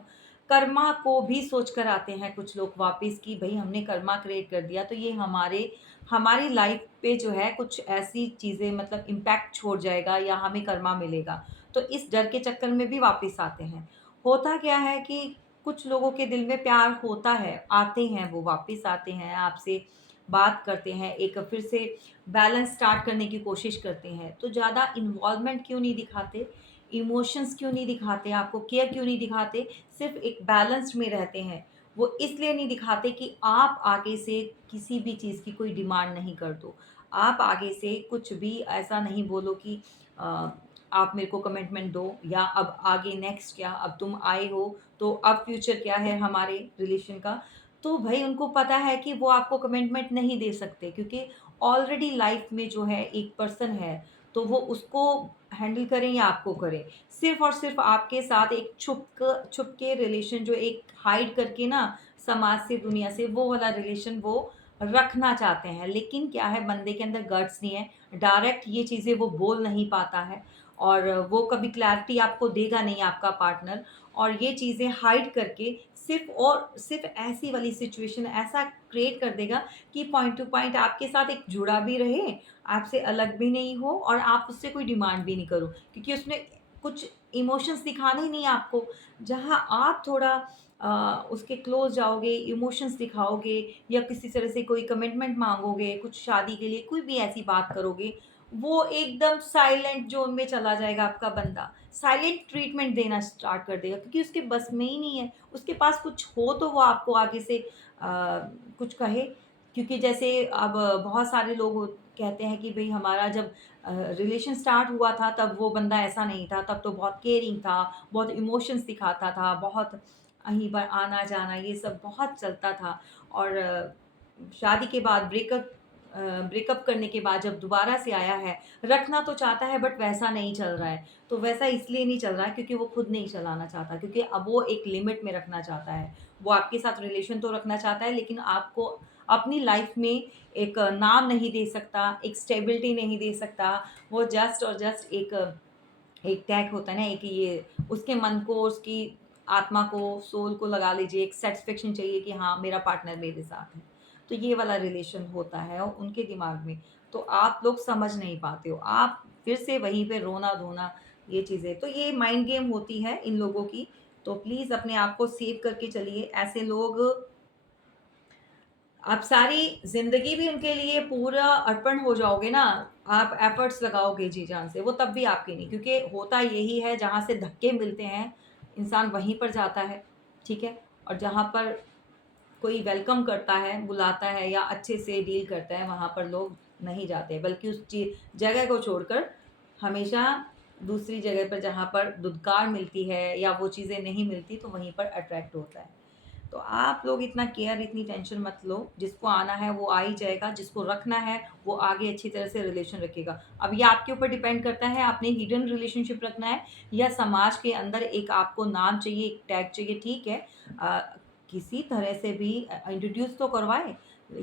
कर्मा को भी सोच कर आते हैं कुछ लोग वापस कि भई हमने कर्मा क्रिएट कर दिया तो ये हमारी लाइफ पे जो है कुछ ऐसी चीज़ें मतलब इम्पैक्ट छोड़ जाएगा या हमें कर्मा मिलेगा। तो इस डर के चक्कर में भी वापस आते हैं। होता क्या है कि कुछ लोगों के दिल में प्यार होता है, आते हैं, वो वापस आते हैं, आपसे बात करते हैं, एक फिर से बैलेंस स्टार्ट करने की कोशिश करते हैं। तो ज़्यादा इन्वॉल्वमेंट क्यों नहीं दिखाते? इमोशंस क्यों नहीं दिखाते? आपको केयर क्यों नहीं दिखाते? सिर्फ़ एक बैलेंस्ड में रहते हैं। वो इसलिए नहीं दिखाते कि आप आगे से किसी भी चीज़ की कोई डिमांड नहीं कर दो। आप आगे से कुछ भी ऐसा नहीं बोलो कि अ, आप मेरे को कमिटमेंट दो या अब आगे नेक्स्ट क्या, अब तुम आए हो, तो अब फ्यूचर क्या है हमारे रिलेशन का। तो भई उनको पता है कि वो आपको कमिटमेंट नहीं दे सकते, क्योंकि ऑलरेडी लाइफ़ में जो है एक पर्सन है, तो वो उसको हैंडल करें या आपको करें। सिर्फ़ और सिर्फ़ आपके साथ एक छुप के रिलेशन, जो एक हाइड करके ना समाज से, दुनिया से, वो वाला रिलेशन वो रखना चाहते हैं। लेकिन क्या है, बंदे के अंदर गट्स नहीं है, डायरेक्ट ये चीज़ें वो बोल नहीं पाता है और वो कभी क्लैरिटी आपको देगा नहीं आपका पार्टनर, और ये चीज़ें हाइड करके सिर्फ़ और सिर्फ़ ऐसी वाली सिचुएशन ऐसा क्रिएट कर देगा कि पॉइंट टू पॉइंट आपके साथ एक जुड़ा भी रहे, आपसे अलग भी नहीं हो और आप उससे कोई डिमांड भी नहीं करो। क्योंकि उसने कुछ इमोशंस दिखाने ही नहीं है आपको। जहाँ आप थोड़ा उसके क्लोज जाओगे, इमोशंस दिखाओगे या किसी तरह से कोई कमिटमेंट माँगोगे, कुछ शादी के लिए कोई भी ऐसी बात करोगे, वो एकदम साइलेंट ज़ोन में चला जाएगा आपका बंदा। साइलेंट ट्रीटमेंट देना स्टार्ट कर देगा क्योंकि उसके बस में ही नहीं है। उसके पास कुछ हो तो वो आपको आगे से कुछ कहे। क्योंकि जैसे अब बहुत सारे लोग कहते हैं कि भई हमारा जब रिलेशन स्टार्ट हुआ था तब वो बंदा ऐसा नहीं था, तब तो बहुत केयरिंग था, बहुत इमोशंस दिखाता था, बहुत कहीं पर आना-जाना ये सब बहुत चलता था। और शादी के बाद ब्रेकअप करने के बाद जब दोबारा से आया है, रखना तो चाहता है बट वैसा नहीं चल रहा है। तो वैसा इसलिए नहीं चल रहा है क्योंकि वो खुद नहीं चलाना चाहता, क्योंकि अब वो एक लिमिट में रखना चाहता है। वो आपके साथ रिलेशन तो रखना चाहता है लेकिन आपको अपनी लाइफ में एक नाम नहीं दे सकता, एक स्टेबिलिटी नहीं दे सकता। वो जस्ट और जस्ट एक टैग होता है ना, एक ये उसके मन को, उसकी आत्मा को, सोल को लगा लीजिए, एक सैटिस्फैक्शन चाहिए कि हाँ, मेरा पार्टनर मेरे साथ है। तो ये वाला रिलेशन होता है और उनके दिमाग में। तो आप लोग समझ नहीं पाते हो। आप फिर से वहीं पे रोना-धोना ये चीज़ें। तो ये माइंड गेम होती है इन लोगों की। तो प्लीज़ अपने आप को सेव करके चलिए। ऐसे लोग आप सारी ज़िंदगी भी उनके लिए पूरा अर्पण हो जाओगे ना, आप एफ़र्ट्स लगाओगे जी-जान से, वो तब भी आपके नहीं, क्योंकि होता यही है जहाँ से धक्के मिलते हैं, इंसान वहीं पर जाता है, ठीक है? और जहाँ पर कोई वेलकम करता है, बुलाता है या अच्छे से डील करता है, वहाँ पर लोग नहीं जाते, बल्कि उस जगह को छोड़कर हमेशा दूसरी जगह पर जहाँ पर धुतकार मिलती है या वो चीज़ें नहीं मिलती, तो वहीं पर अट्रैक्ट होता है। तो आप लोग इतना केयर, इतनी टेंशन मत लो। जिसको आना है वो आ ही जाएगा, जिसको रखना है वो आगे अच्छी तरह से रिलेशन रखेगा। अब ये आपके ऊपर डिपेंड करता है, आपने हिडन रिलेशनशिप रखना है या समाज के अंदर एक आपको नाम चाहिए, एक टैग चाहिए, ठीक है। अ, किसी तरह से भी इंट्रोड्यूस तो करवाएँ।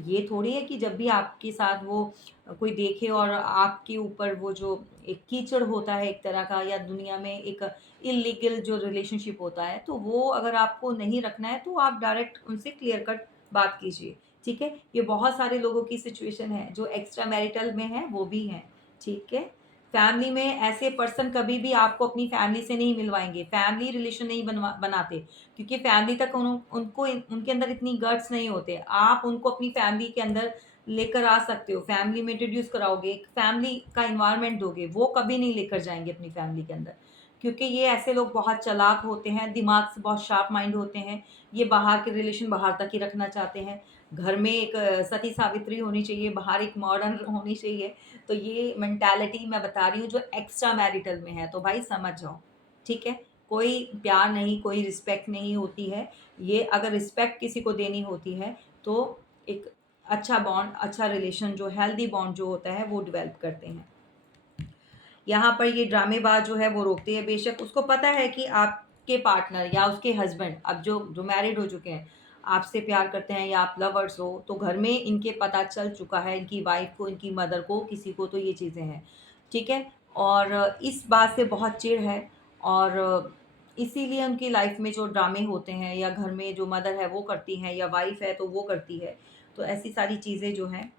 ये थोड़ी है कि जब भी आपके साथ वो कोई देखे और आपके ऊपर वो जो एक कीचड़ होता है एक तरह का, या दुनिया में एक इल्लीगल जो रिलेशनशिप होता है, तो वो अगर आपको नहीं रखना है तो आप डायरेक्ट उनसे क्लियर कट बात कीजिए, ठीक है? ये बहुत सारे लोगों की सिचुएशन है, जो एक्स्ट्रा मैरिटल में हैं, वो भी हैं, ठीक है? फैमिली में ऐसे पर्सन कभी भी आपको अपनी फैमिली से नहीं मिलवाएँगे, फैमिली रिलेशन नहीं बनाते, क्योंकि फैमिली तक उनके अंदर इतनी गट्स नहीं होते। आप उनको अपनी फैमिली के अंदर लेकर आ सकते हो, फैमिली में इंट्रोड्यूस कराओगे, एक फैमिली का एनवायरनमेंट दोगे, वो कभी नहीं लेकर जाएँगे अपनी फैमिली के अंदर। क्योंकि ये ऐसे लोग बहुत चालाक होते हैं, दिमाग से बहुत शार्प माइंड होते हैं। ये बाहर के रिलेशन बाहर तक ही रखना चाहते हैं। घर में एक सती सावित्री होनी चाहिए, बाहर एक मॉडर्न होनी चाहिए। तो ये मेंटालिटी मैं बता रही हूँ जो एक्स्ट्रा मैरिटल में है, तो भाई समझ जाओ, ठीक है? कोई प्यार नहीं, कोई रिस्पेक्ट नहीं होती है। ये अगर रिस्पेक्ट किसी को देनी होती है, तो एक अच्छा बॉन्ड, अच्छा रिलेशन, जो हेल्दी बॉन्ड जो होता है, वो डेवलप करते हैं। यहाँ पर ये ड्रामेबाज जो है वो रोकते हैं, बेशक उसको पता है कि आपके पार्टनर या उसके हस्बैंड, अब जो मैरिड हो चुके हैं, आपसे प्यार करते हैं या आप लवर्स हो, तो घर में इनके पता चल चुका है, इनकी वाइफ को, इनकी मदर को, किसी को तो ये चीज़ें हैं, ठीक है? और इस बात से बहुत चिढ़ है और इसीलिए उनकी लाइफ में जो ड्रामे होते हैं या घर में जो मदर है वो करती हैं या वाइफ है तो वो करती है। तो ऐसी सारी चीज़ें जो हैं,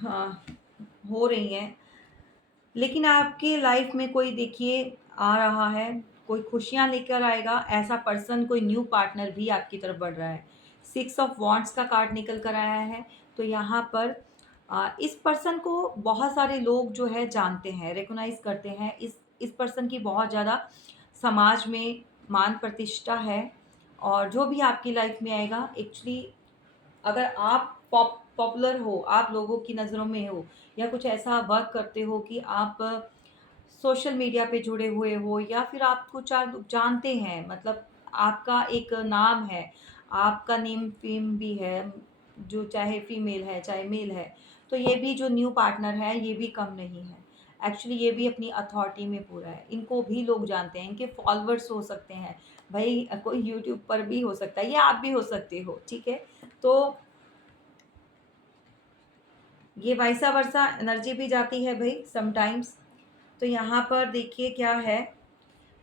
हाँ, हो रही हैं। लेकिन आपकी लाइफ में कोई देखिए आ रहा है, कोई खुशियाँ लेकर आएगा, ऐसा पर्सन, कोई न्यू पार्टनर भी आपकी तरफ बढ़ रहा है। 6 ऑफ वांड्स का कार्ड निकल कर आया है, तो यहाँ पर इस पर्सन को बहुत सारे लोग जो है जानते हैं, रिकॉग्नाइज़ करते हैं। इस पर्सन की बहुत ज़्यादा समाज में मान प्रतिष्ठा है और जो भी आपकी लाइफ में आएगा, एक्चुअली अगर आप पॉपुलर हो, आप लोगों की नज़रों में हो या कुछ ऐसा वर्क करते हो कि आप सोशल मीडिया पे जुड़े हुए हो या फिर आपको 4 लोग जानते हैं, मतलब आपका एक नाम है, आपका नेम फेम भी है, जो चाहे फीमेल है, चाहे मेल है। तो ये भी जो न्यू पार्टनर है, ये भी कम नहीं है। एक्चुअली ये भी अपनी अथॉरिटी में पूरा है। इनको भी लोग जानते हैं, इनके फॉलोवर्स हो सकते हैं। भई कोई यूट्यूब पर भी हो सकता है या आप भी हो सकते हो, ठीक है? तो ये वाइसा वर्सा एनर्जी भी जाती है भई समटाइम्स। तो यहाँ पर देखिए क्या है,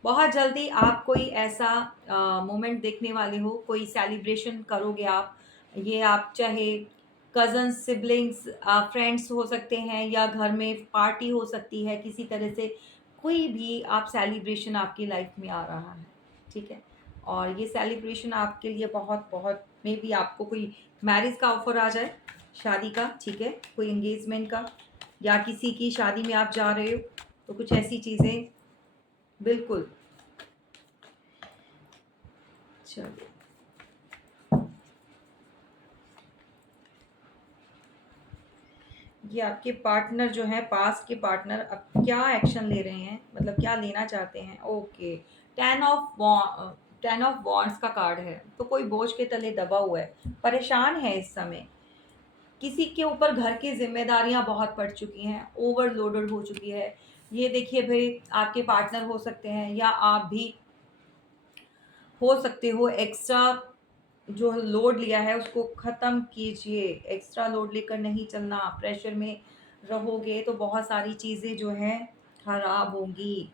बहुत जल्दी आप कोई ऐसा मोमेंट देखने वाले हो, कोई सेलिब्रेशन करोगे आप। ये आप चाहे कज़न्स, सिबलिंग्स, फ्रेंड्स हो सकते हैं या घर में पार्टी हो सकती है किसी तरह से। कोई भी आप सेलिब्रेशन आपकी लाइफ में आ रहा है, ठीक है? और ये सेलिब्रेशन आपके लिए बहुत बहुत मे बी आपको कोई मैरिज का ऑफर आ जाए, शादी का, ठीक है? कोई एंगेजमेंट का, या किसी की शादी में आप जा रहे हो, तो कुछ ऐसी चीज़ें बिल्कुल। चलिए, ये आपके पार्टनर जो है, पास्ट के पार्टनर अब क्या एक्शन ले रहे हैं, मतलब क्या लेना चाहते हैं। ओके, टेन ऑफ वॉन्ड्स का कार्ड है, तो कोई बोझ के तले दबा हुआ है, परेशान है इस समय। किसी के ऊपर घर की जिम्मेदारियां बहुत पड़ चुकी हैं, ओवरलोडेड हो चुकी है। ये देखिए भाई, आपके पार्टनर हो सकते हैं या आप भी हो सकते हो। एक्स्ट्रा जो लोड लिया है उसको ख़त्म कीजिए, एक्स्ट्रा लोड लेकर नहीं चलना। प्रेशर में रहोगे तो बहुत सारी चीज़ें जो हैं खराब होंगी।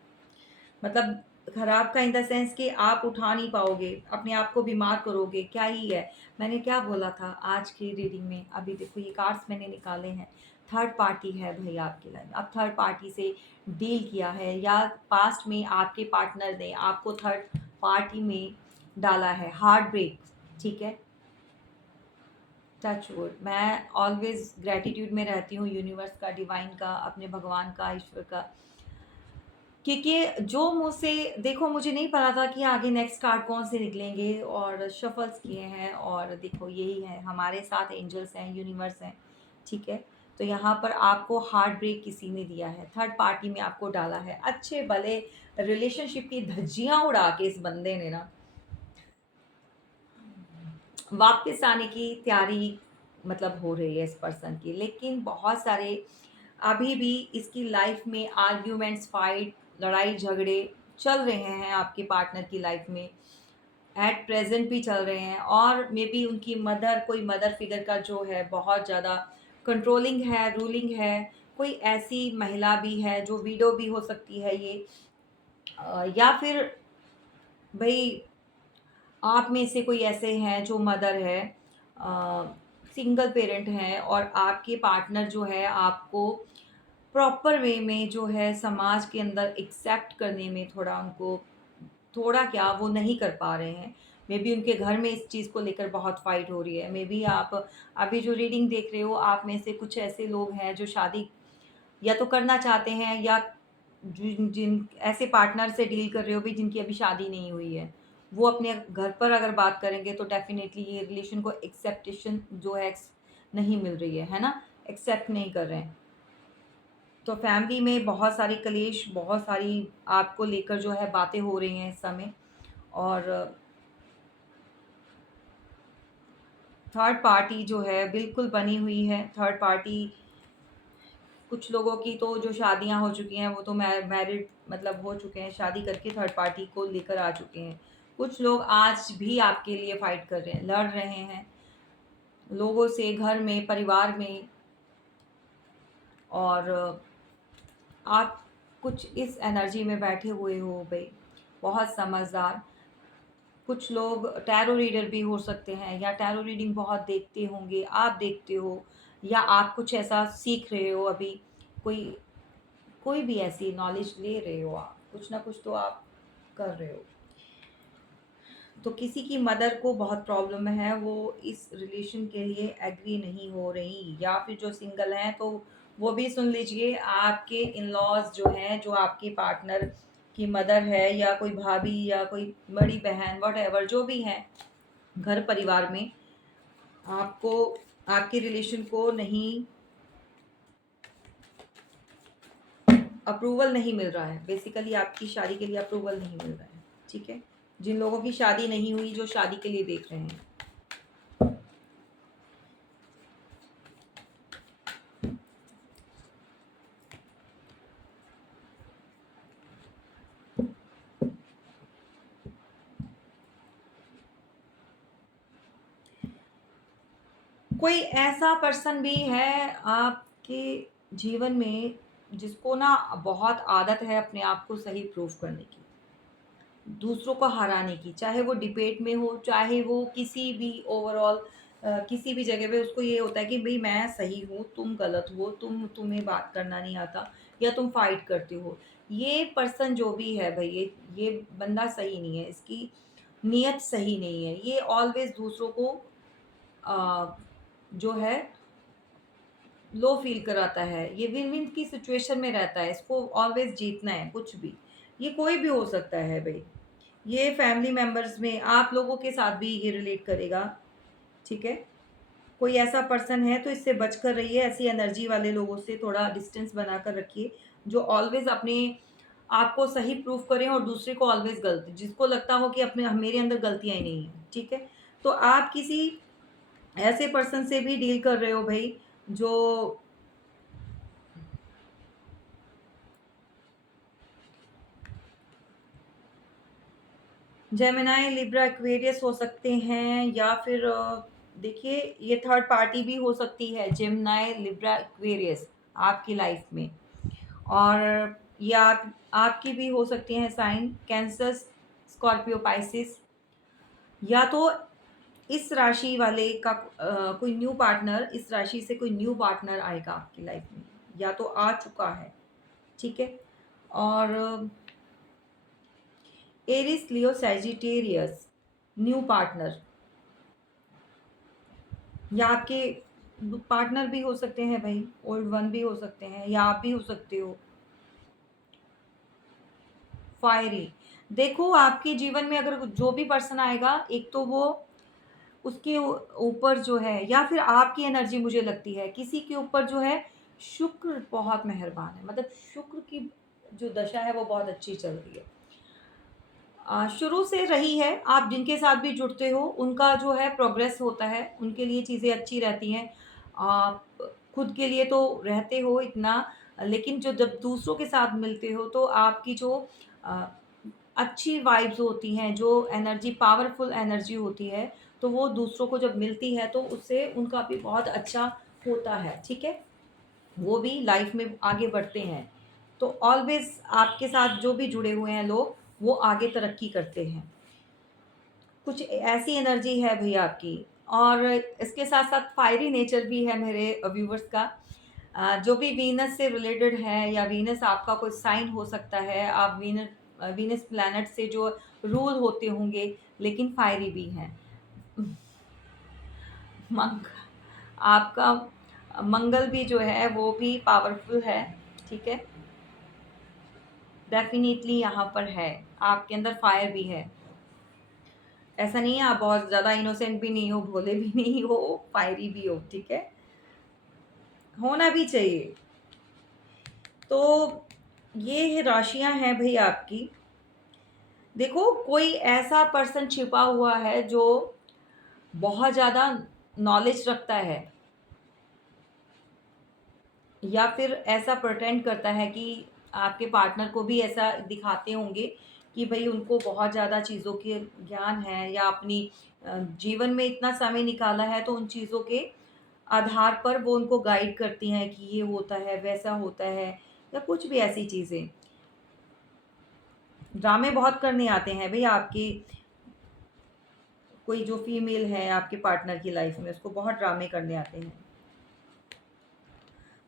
मतलब खराब का इन द सेंस कि आप उठा नहीं पाओगे, अपने आप को बीमार करोगे, क्या ही है। मैंने क्या बोला था आज की रीडिंग में, अभी देखो ये कार्ड्स मैंने निकाले हैं। थर्ड पार्टी है भाई आपकी लाइफ में, अब थर्ड पार्टी से डील किया है, या पास्ट में आपके पार्टनर ने आपको थर्ड पार्टी में डाला है, हार्ट ब्रेक, ठीक है? टच वुड, मैं ऑलवेज ग्रेटिट्यूड में रहती हूँ यूनिवर्स का, डिवाइन का, अपने भगवान का, ईश्वर का, क्योंकि जो मुझसे, देखो मुझे नहीं पता था कि आगे नेक्स्ट कार्ड कौन से निकलेंगे, और शफल्स किए हैं और देखो यही है, हमारे साथ एंजल्स हैं, यूनिवर्स हैं, ठीक है? तो यहाँ पर आपको हार्ट ब्रेक किसी ने दिया है, थर्ड पार्टी में आपको डाला है। अच्छे भले रिलेशनशिप की धज्जियां उड़ा के इस बंदे ने ना वापस आने की तैयारी मतलब हो रही है इस पर्सन की, लेकिन बहुत सारे अभी भी इसकी लाइफ में आर्ग्यूमेंट्स, फाइट, लड़ाई झगड़े चल रहे हैं आपके पार्टनर की लाइफ में, एट प्रेजेंट भी चल रहे हैं। और मे बी उनकी मदर, कोई मदर फिगर का जो है बहुत ज़्यादा कंट्रोलिंग है, रूलिंग है। कोई ऐसी महिला भी है जो विडो भी हो सकती है ये, या फिर भाई आप में से कोई ऐसे हैं जो मदर है, सिंगल पेरेंट हैं, और आपके पार्टनर जो है आपको प्रॉपर वे में जो है समाज के अंदर एक्सेप्ट करने में थोड़ा उनको, थोड़ा क्या, वो नहीं कर पा रहे हैं। मे बी उनके घर में इस चीज़ को लेकर बहुत फाइट हो रही है। मे बी आप अभी जो रीडिंग देख रहे हो, आप में से कुछ ऐसे लोग हैं जो शादी या तो करना चाहते हैं, या जिन जिन ऐसे पार्टनर से डील कर रहे हो भी जिनकी अभी शादी नहीं हुई है। वो अपने घर पर अगर बात करेंगे तो डेफ़िनेटली ये रिलेशन को एक्सेप्टेशन जो है नहीं मिल रही है ना? एक्सेप्ट नहीं कर रहे हैं। तो फैमिली में बहुत सारी कलेश, बहुत सारी आपको लेकर जो है बातें हो रही हैं इस समय। और थर्ड पार्टी जो है बिल्कुल बनी हुई है। थर्ड पार्टी, कुछ लोगों की तो जो शादियां हो चुकी हैं वो तो मैरिड मतलब हो चुके हैं, शादी करके थर्ड पार्टी को लेकर आ चुके हैं। कुछ लोग आज भी आपके लिए फाइट कर रहे हैं, लड़ रहे हैं लोगों से, घर में, परिवार में। और आप कुछ इस एनर्जी में बैठे हुए हो भाई, बहुत समझदार। कुछ लोग टैरो रीडर भी हो सकते हैं, या टैरो रीडिंग बहुत देखते होंगे, आप देखते हो, या आप कुछ ऐसा सीख रहे हो अभी, कोई कोई भी ऐसी नॉलेज ले रहे हो, आप कुछ ना कुछ तो आप कर रहे हो। तो किसी की मदर को बहुत प्रॉब्लम है, वो इस रिलेशन के लिए एग्री नहीं हो रही, या फिर जो सिंगल हैं तो वो भी सुन लीजिए। आपके इन लॉज जो हैं, जो आपके पार्टनर की मदर है, या कोई भाभी, या कोई बड़ी बहन, वट एवर जो भी है घर परिवार में, आपको, आपके रिलेशन को नहीं, अप्रूवल नहीं मिल रहा है। बेसिकली आपकी शादी के लिए अप्रूवल नहीं मिल रहा है, ठीक है? जिन लोगों की शादी नहीं हुई, जो शादी के लिए देख रहे हैं, कोई ऐसा पर्सन भी है आपके जीवन में जिसको ना बहुत आदत है अपने आप को सही प्रूव करने की, दूसरों को हराने की, चाहे वो डिबेट में हो, चाहे वो किसी भी ओवरऑल किसी भी जगह पे उसको ये होता है कि भाई मैं सही हूँ, तुम गलत हो, तुम्हें बात करना नहीं आता, या तुम फाइट करते हो। ये पर्सन जो भी है भाई, ये बंदा सही नहीं है, इसकी नीयत सही नहीं है। ये ऑलवेज दूसरों को जो है लो फील कराता है। ये विन विन की सिचुएशन में रहता है, इसको ऑलवेज जीतना है कुछ भी। ये कोई भी हो सकता है भाई, ये फैमिली मेंबर्स में आप लोगों के साथ भी ये रिलेट करेगा। ठीक है, कोई ऐसा पर्सन है तो इससे बच कर रहिए। ऐसी एनर्जी वाले लोगों से थोड़ा डिस्टेंस बनाकर रखिए, जो ऑलवेज अपने आपको सही प्रूफ करें और दूसरे को ऑलवेज गलत, जिसको लगता हो कि अपने मेरे अंदर गलतियां ही नहीं है। ठीक है, तो आप किसी ऐसे पर्सन से भी डील कर रहे हो भाई, जो जेमिनाई, लिब्रा, एक्वेरियस हो सकते हैं, या फिर देखिए ये थर्ड पार्टी भी हो सकती है। जेमिनाई, लिब्रा, एक्वेरियस आपकी लाइफ में, और ये आपकी भी हो सकती हैं साइन कैंसर, स्कॉर्पियो, पाइसिस। या तो इस राशि वाले का कोई न्यू पार्टनर, इस राशि से कोई न्यू पार्टनर आएगा आपकी लाइफ में, या तो आ चुका है। ठीक है, और एरिस, लियो, सैजिटेरियस न्यू पार्टनर, या आपके पार्टनर भी हो सकते हैं भाई, ओल्ड वन भी हो सकते हैं, या आप भी हो सकते हो। फायरी, देखो आपके जीवन में अगर जो भी पर्सन आएगा, एक तो वो उसके ऊपर जो है, या फिर आपकी एनर्जी मुझे लगती है किसी के ऊपर जो है, शुक्र बहुत मेहरबान है। मतलब शुक्र की जो दशा है वो बहुत अच्छी चल रही है, शुरू से रही है। आप जिनके साथ भी जुड़ते हो उनका जो है प्रोग्रेस होता है, उनके लिए चीज़ें अच्छी रहती हैं। आप खुद के लिए तो रहते हो इतना, लेकिन जो जब दूसरों के साथ मिलते हो तो आपकी जो अ, अच्छी वाइब्स होती हैं, जो एनर्जी पावरफुल एनर्जी होती है, तो वो दूसरों को जब मिलती है तो उससे उनका भी बहुत अच्छा होता है। ठीक है, वो भी लाइफ में आगे बढ़ते हैं। तो ऑलवेज आपके साथ जो भी जुड़े हुए हैं लोग, वो आगे तरक्की करते हैं। कुछ ऐसी एनर्जी है भैया आपकी। और इसके साथ साथ फायरी नेचर भी है मेरे व्यूवर्स का। जो भी वीनस से रिलेटेड है, या वीनस आपका कोई साइन हो सकता है, आप वीनस प्लैनेट से जो रूल होते होंगे, लेकिन फायरी भी हैं। मंग आपका मंगल भी जो है वो भी पावरफुल है। ठीक है, डेफिनेटली यहाँ पर है, आपके अंदर फायर भी है। ऐसा नहीं है आप बहुत ज़्यादा इनोसेंट भी नहीं हो, भोले भी नहीं हो, फायरी भी हो। ठीक है, होना भी चाहिए। तो ये राशियां हैं भाई आपकी। देखो कोई ऐसा पर्सन छिपा हुआ है जो बहुत ज़्यादा नॉलेज रखता है, या फिर ऐसा प्रिटेंड करता है कि आपके पार्टनर को भी ऐसा दिखाते होंगे कि भाई उनको बहुत ज़्यादा चीज़ों के ज्ञान है, या अपनी जीवन में इतना समय निकाला है, तो उन चीज़ों के आधार पर वो उनको गाइड करती हैं कि ये होता है, वैसा होता है, या कुछ भी ऐसी चीज़ें। ड्रामे बहुत करने आते हैं भई आपकी, कोई जो फीमेल है आपके पार्टनर की लाइफ में, उसको बहुत ड्रामे करने आते हैं।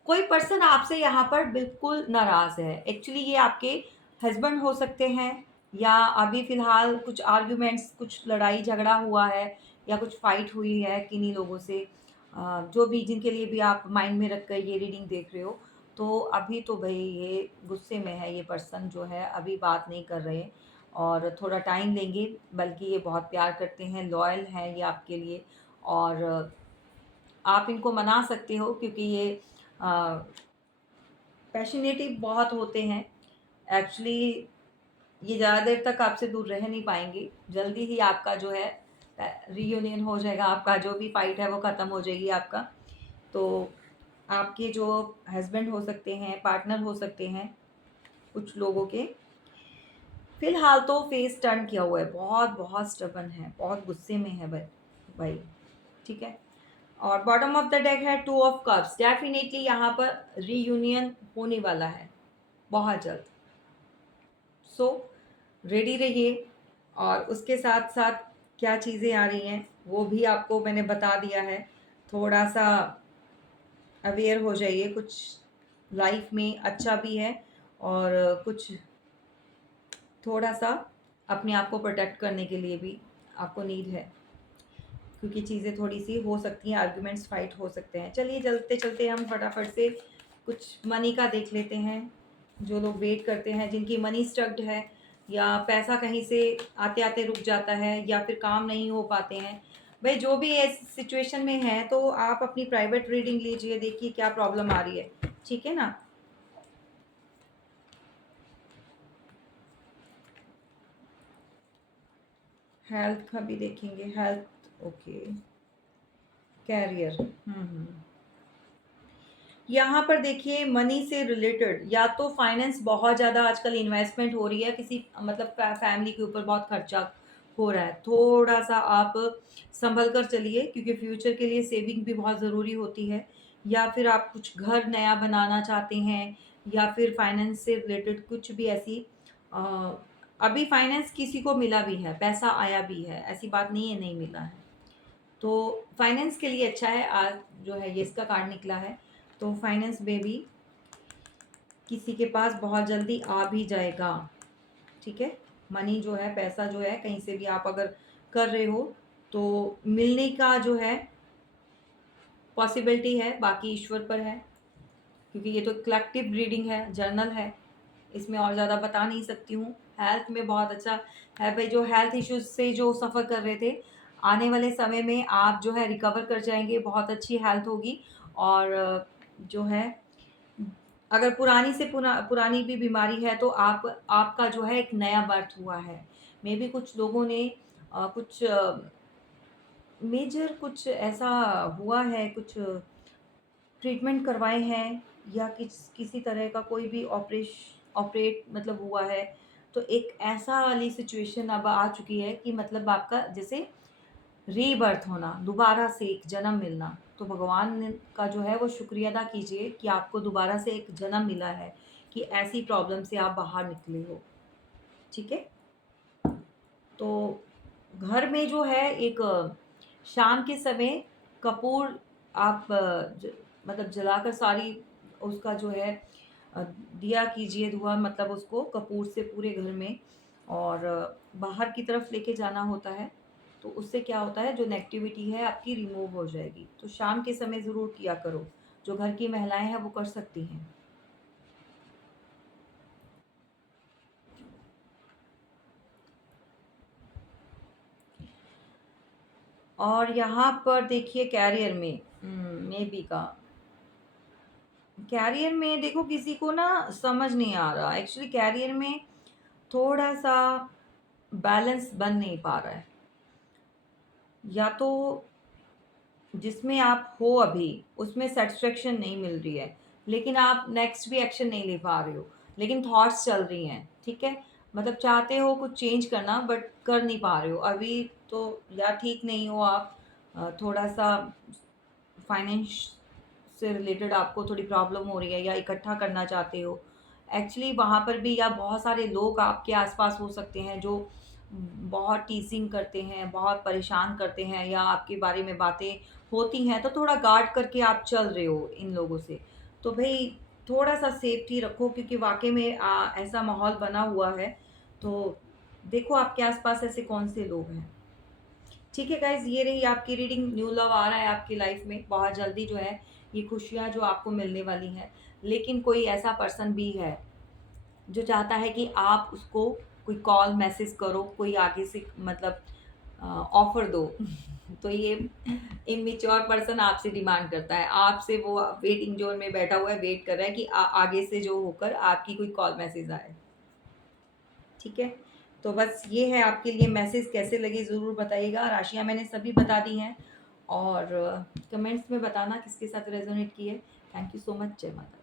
कोई पर्सन आपसे यहाँ पर बिल्कुल नाराज़ है। एक्चुअली ये आपके हस्बैंड हो सकते हैं, या अभी फ़िलहाल कुछ आर्ग्यूमेंट्स, कुछ लड़ाई झगड़ा हुआ है, या कुछ फ़ाइट हुई है किन्हीं लोगों से। जो भी जिनके लिए भी आप माइंड में रख कर ये रीडिंग देख रहे हो, तो अभी तो भई ये गुस्से में है, ये पर्सन जो है अभी बात नहीं कर रहे, और थोड़ा टाइम लेंगे। बल्कि ये बहुत प्यार करते हैं, लॉयल हैं ये आपके लिए। और आप इनको मना सकते हो, क्योंकि ये पैशनेटिव बहुत होते हैं। एक्चुअली ये ज़्यादा देर तक आपसे दूर रह नहीं पाएंगे, जल्दी ही आपका जो है रीयूनियन हो जाएगा, आपका जो भी फाइट है वो ख़त्म हो जाएगी आपका। तो आपके जो हस्बैंड हो सकते हैं, पार्टनर हो सकते हैं कुछ लोगों के, फिलहाल तो फेस टर्न किया हुआ है, बहुत बहुत स्टबन है, बहुत गुस्से में है भाई। ठीक है, और बॉटम ऑफ द डेक है टू ऑफ कप्स। डेफिनेटली यहाँ पर रीयूनियन होने वाला है बहुत जल्द। सो रेडी रहिए। और उसके साथ साथ क्या चीज़ें आ रही हैं वो भी आपको मैंने बता दिया है। थोड़ा सा अवेयर हो जाइए, कुछ लाइफ में अच्छा भी है और कुछ थोड़ा सा अपने आप को प्रोटेक्ट करने के लिए भी आपको नीड है, क्योंकि चीज़ें थोड़ी सी हो सकती हैं, आर्ग्यूमेंट्स फाइट हो सकते हैं। चलिए चलते चलते हम फटाफट से कुछ मनी का देख लेते हैं। जो लोग वेट करते हैं, जिनकी मनी स्टक्ड है या पैसा कहीं से आते आते रुक जाता है या फिर काम नहीं हो पाते हैं, भाई जो भी इस सिचुएशन में है तो आप अपनी प्राइवेट रीडिंग लीजिए, देखिए क्या प्रॉब्लम आ रही है, ठीक है ना। हेल्थ का भी देखेंगे, हेल्थ ओके, कैरियर यहाँ पर देखिए मनी से रिलेटेड या तो फाइनेंस, बहुत ज़्यादा आजकल इन्वेस्टमेंट हो रही है किसी मतलब फैमिली के ऊपर बहुत खर्चा हो रहा है, थोड़ा सा आप संभल कर चलिए क्योंकि फ्यूचर के लिए सेविंग भी बहुत ज़रूरी होती है। या फिर आप कुछ घर नया बनाना चाहते हैं या फिर फाइनेंस से रिलेटेड कुछ भी ऐसी अ, अभी फाइनेंस किसी को मिला भी है, पैसा आया भी है, ऐसी बात नहीं है नहीं मिला है, तो फाइनेंस के लिए अच्छा है। आज जो है ये इसका कार्ड निकला है, तो फाइनेंस में भी किसी के पास बहुत जल्दी आ भी जाएगा, ठीक है। मनी जो है, पैसा जो है, कहीं से भी आप अगर कर रहे हो तो मिलने का जो है पॉसिबिलिटी है, बाकी ईश्वर पर है, क्योंकि ये तो कलेक्टिव रीडिंग है, जर्नल है, इसमें और ज़्यादा बता नहीं सकती हूँ। हेल्थ में बहुत अच्छा है भाई, जो हेल्थ इश्यूज से जो सफ़र कर रहे थे, आने वाले समय में आप जो है रिकवर कर जाएंगे, बहुत अच्छी हेल्थ होगी। और जो है अगर पुरानी से पुरानी भी बीमारी है तो आपका जो है एक नया बर्थ हुआ है। मे बी कुछ लोगों ने कुछ मेजर कुछ ऐसा हुआ है, कुछ ट्रीटमेंट करवाए हैं या किसी तरह का कोई भी ऑपरेट मतलब हुआ है, तो एक ऐसा वाली सिचुएशन अब आ चुकी है कि मतलब आपका जैसे रीबर्थ होना, दोबारा से एक जन्म मिलना। तो का जो है वो शुक्रिया अदा कीजिए कि आपको दोबारा से एक जन्म मिला है, कि ऐसी प्रॉब्लम से आप बाहर निकले हो, ठीक है। तो घर में जो है एक शाम के समय कपूर आप मतलब जलाकर सारी उसका जो है दिया कीजिए, धुआं मतलब उसको कपूर से पूरे घर में, और बाहर की तरफ लेके जाना होता है। तो उससे क्या होता है, जो नेगेटिविटी है आपकी रिमूव हो जाएगी। तो शाम के समय ज़रूर किया करो, जो घर की महिलाएं हैं वो कर सकती हैं। और यहाँ पर देखिए कैरियर में मे बी का कैरियर में देखो किसी को ना समझ नहीं आ रहा, एक्चुअली कैरियर में थोड़ा सा बैलेंस बन नहीं पा रहा है, या तो जिसमें आप हो अभी उसमें सेटिस्फेक्शन नहीं मिल रही है, लेकिन आप नेक्स्ट भी एक्शन नहीं ले पा रहे हो, लेकिन थॉट्स चल रही हैं, ठीक है। मतलब चाहते हो कुछ चेंज करना बट कर नहीं पा रहे हो अभी, तो या ठीक नहीं हो आप, थोड़ा सा फाइनेंस से रिलेटेड आपको थोड़ी प्रॉब्लम हो रही है या इकट्ठा करना चाहते हो एक्चुअली वहाँ पर भी, या बहुत सारे लोग आपके आसपास हो सकते हैं जो बहुत टीजिंग करते हैं, बहुत परेशान करते हैं, या आपके बारे में बातें होती हैं तो थोड़ा गार्ड करके आप चल रहे हो इन लोगों से। तो भाई थोड़ा सा सेफ्टी रखो, क्योंकि वाकई में ऐसा माहौल बना हुआ है। तो देखो आपके आसपास ऐसे कौन से लोग हैं, ठीक है गाइज। ये रही आपकी रीडिंग। न्यू लव आ रहा है आपकी लाइफ में बहुत जल्दी जो है, ये खुशियाँ जो आपको मिलने वाली हैं। लेकिन कोई ऐसा पर्सन भी है जो चाहता है कि आप उसको कोई कॉल मैसेज करो, कोई आगे से मतलब ऑफर दो तो ये इमेच्योर पर्सन आपसे डिमांड करता है, आपसे वो वेटिंग जोन में बैठा हुआ है, वेट कर रहा है कि आगे से जो होकर आपकी कोई कॉल मैसेज आए, ठीक है। तो बस ये है आपके लिए मैसेज, कैसे लगे ज़रूर बताइएगा। राशियाँ मैंने सभी बता दी हैं, और कमेंट्स में बताना किसके साथ रेजोनेट किए। Thank you so much. जय माता।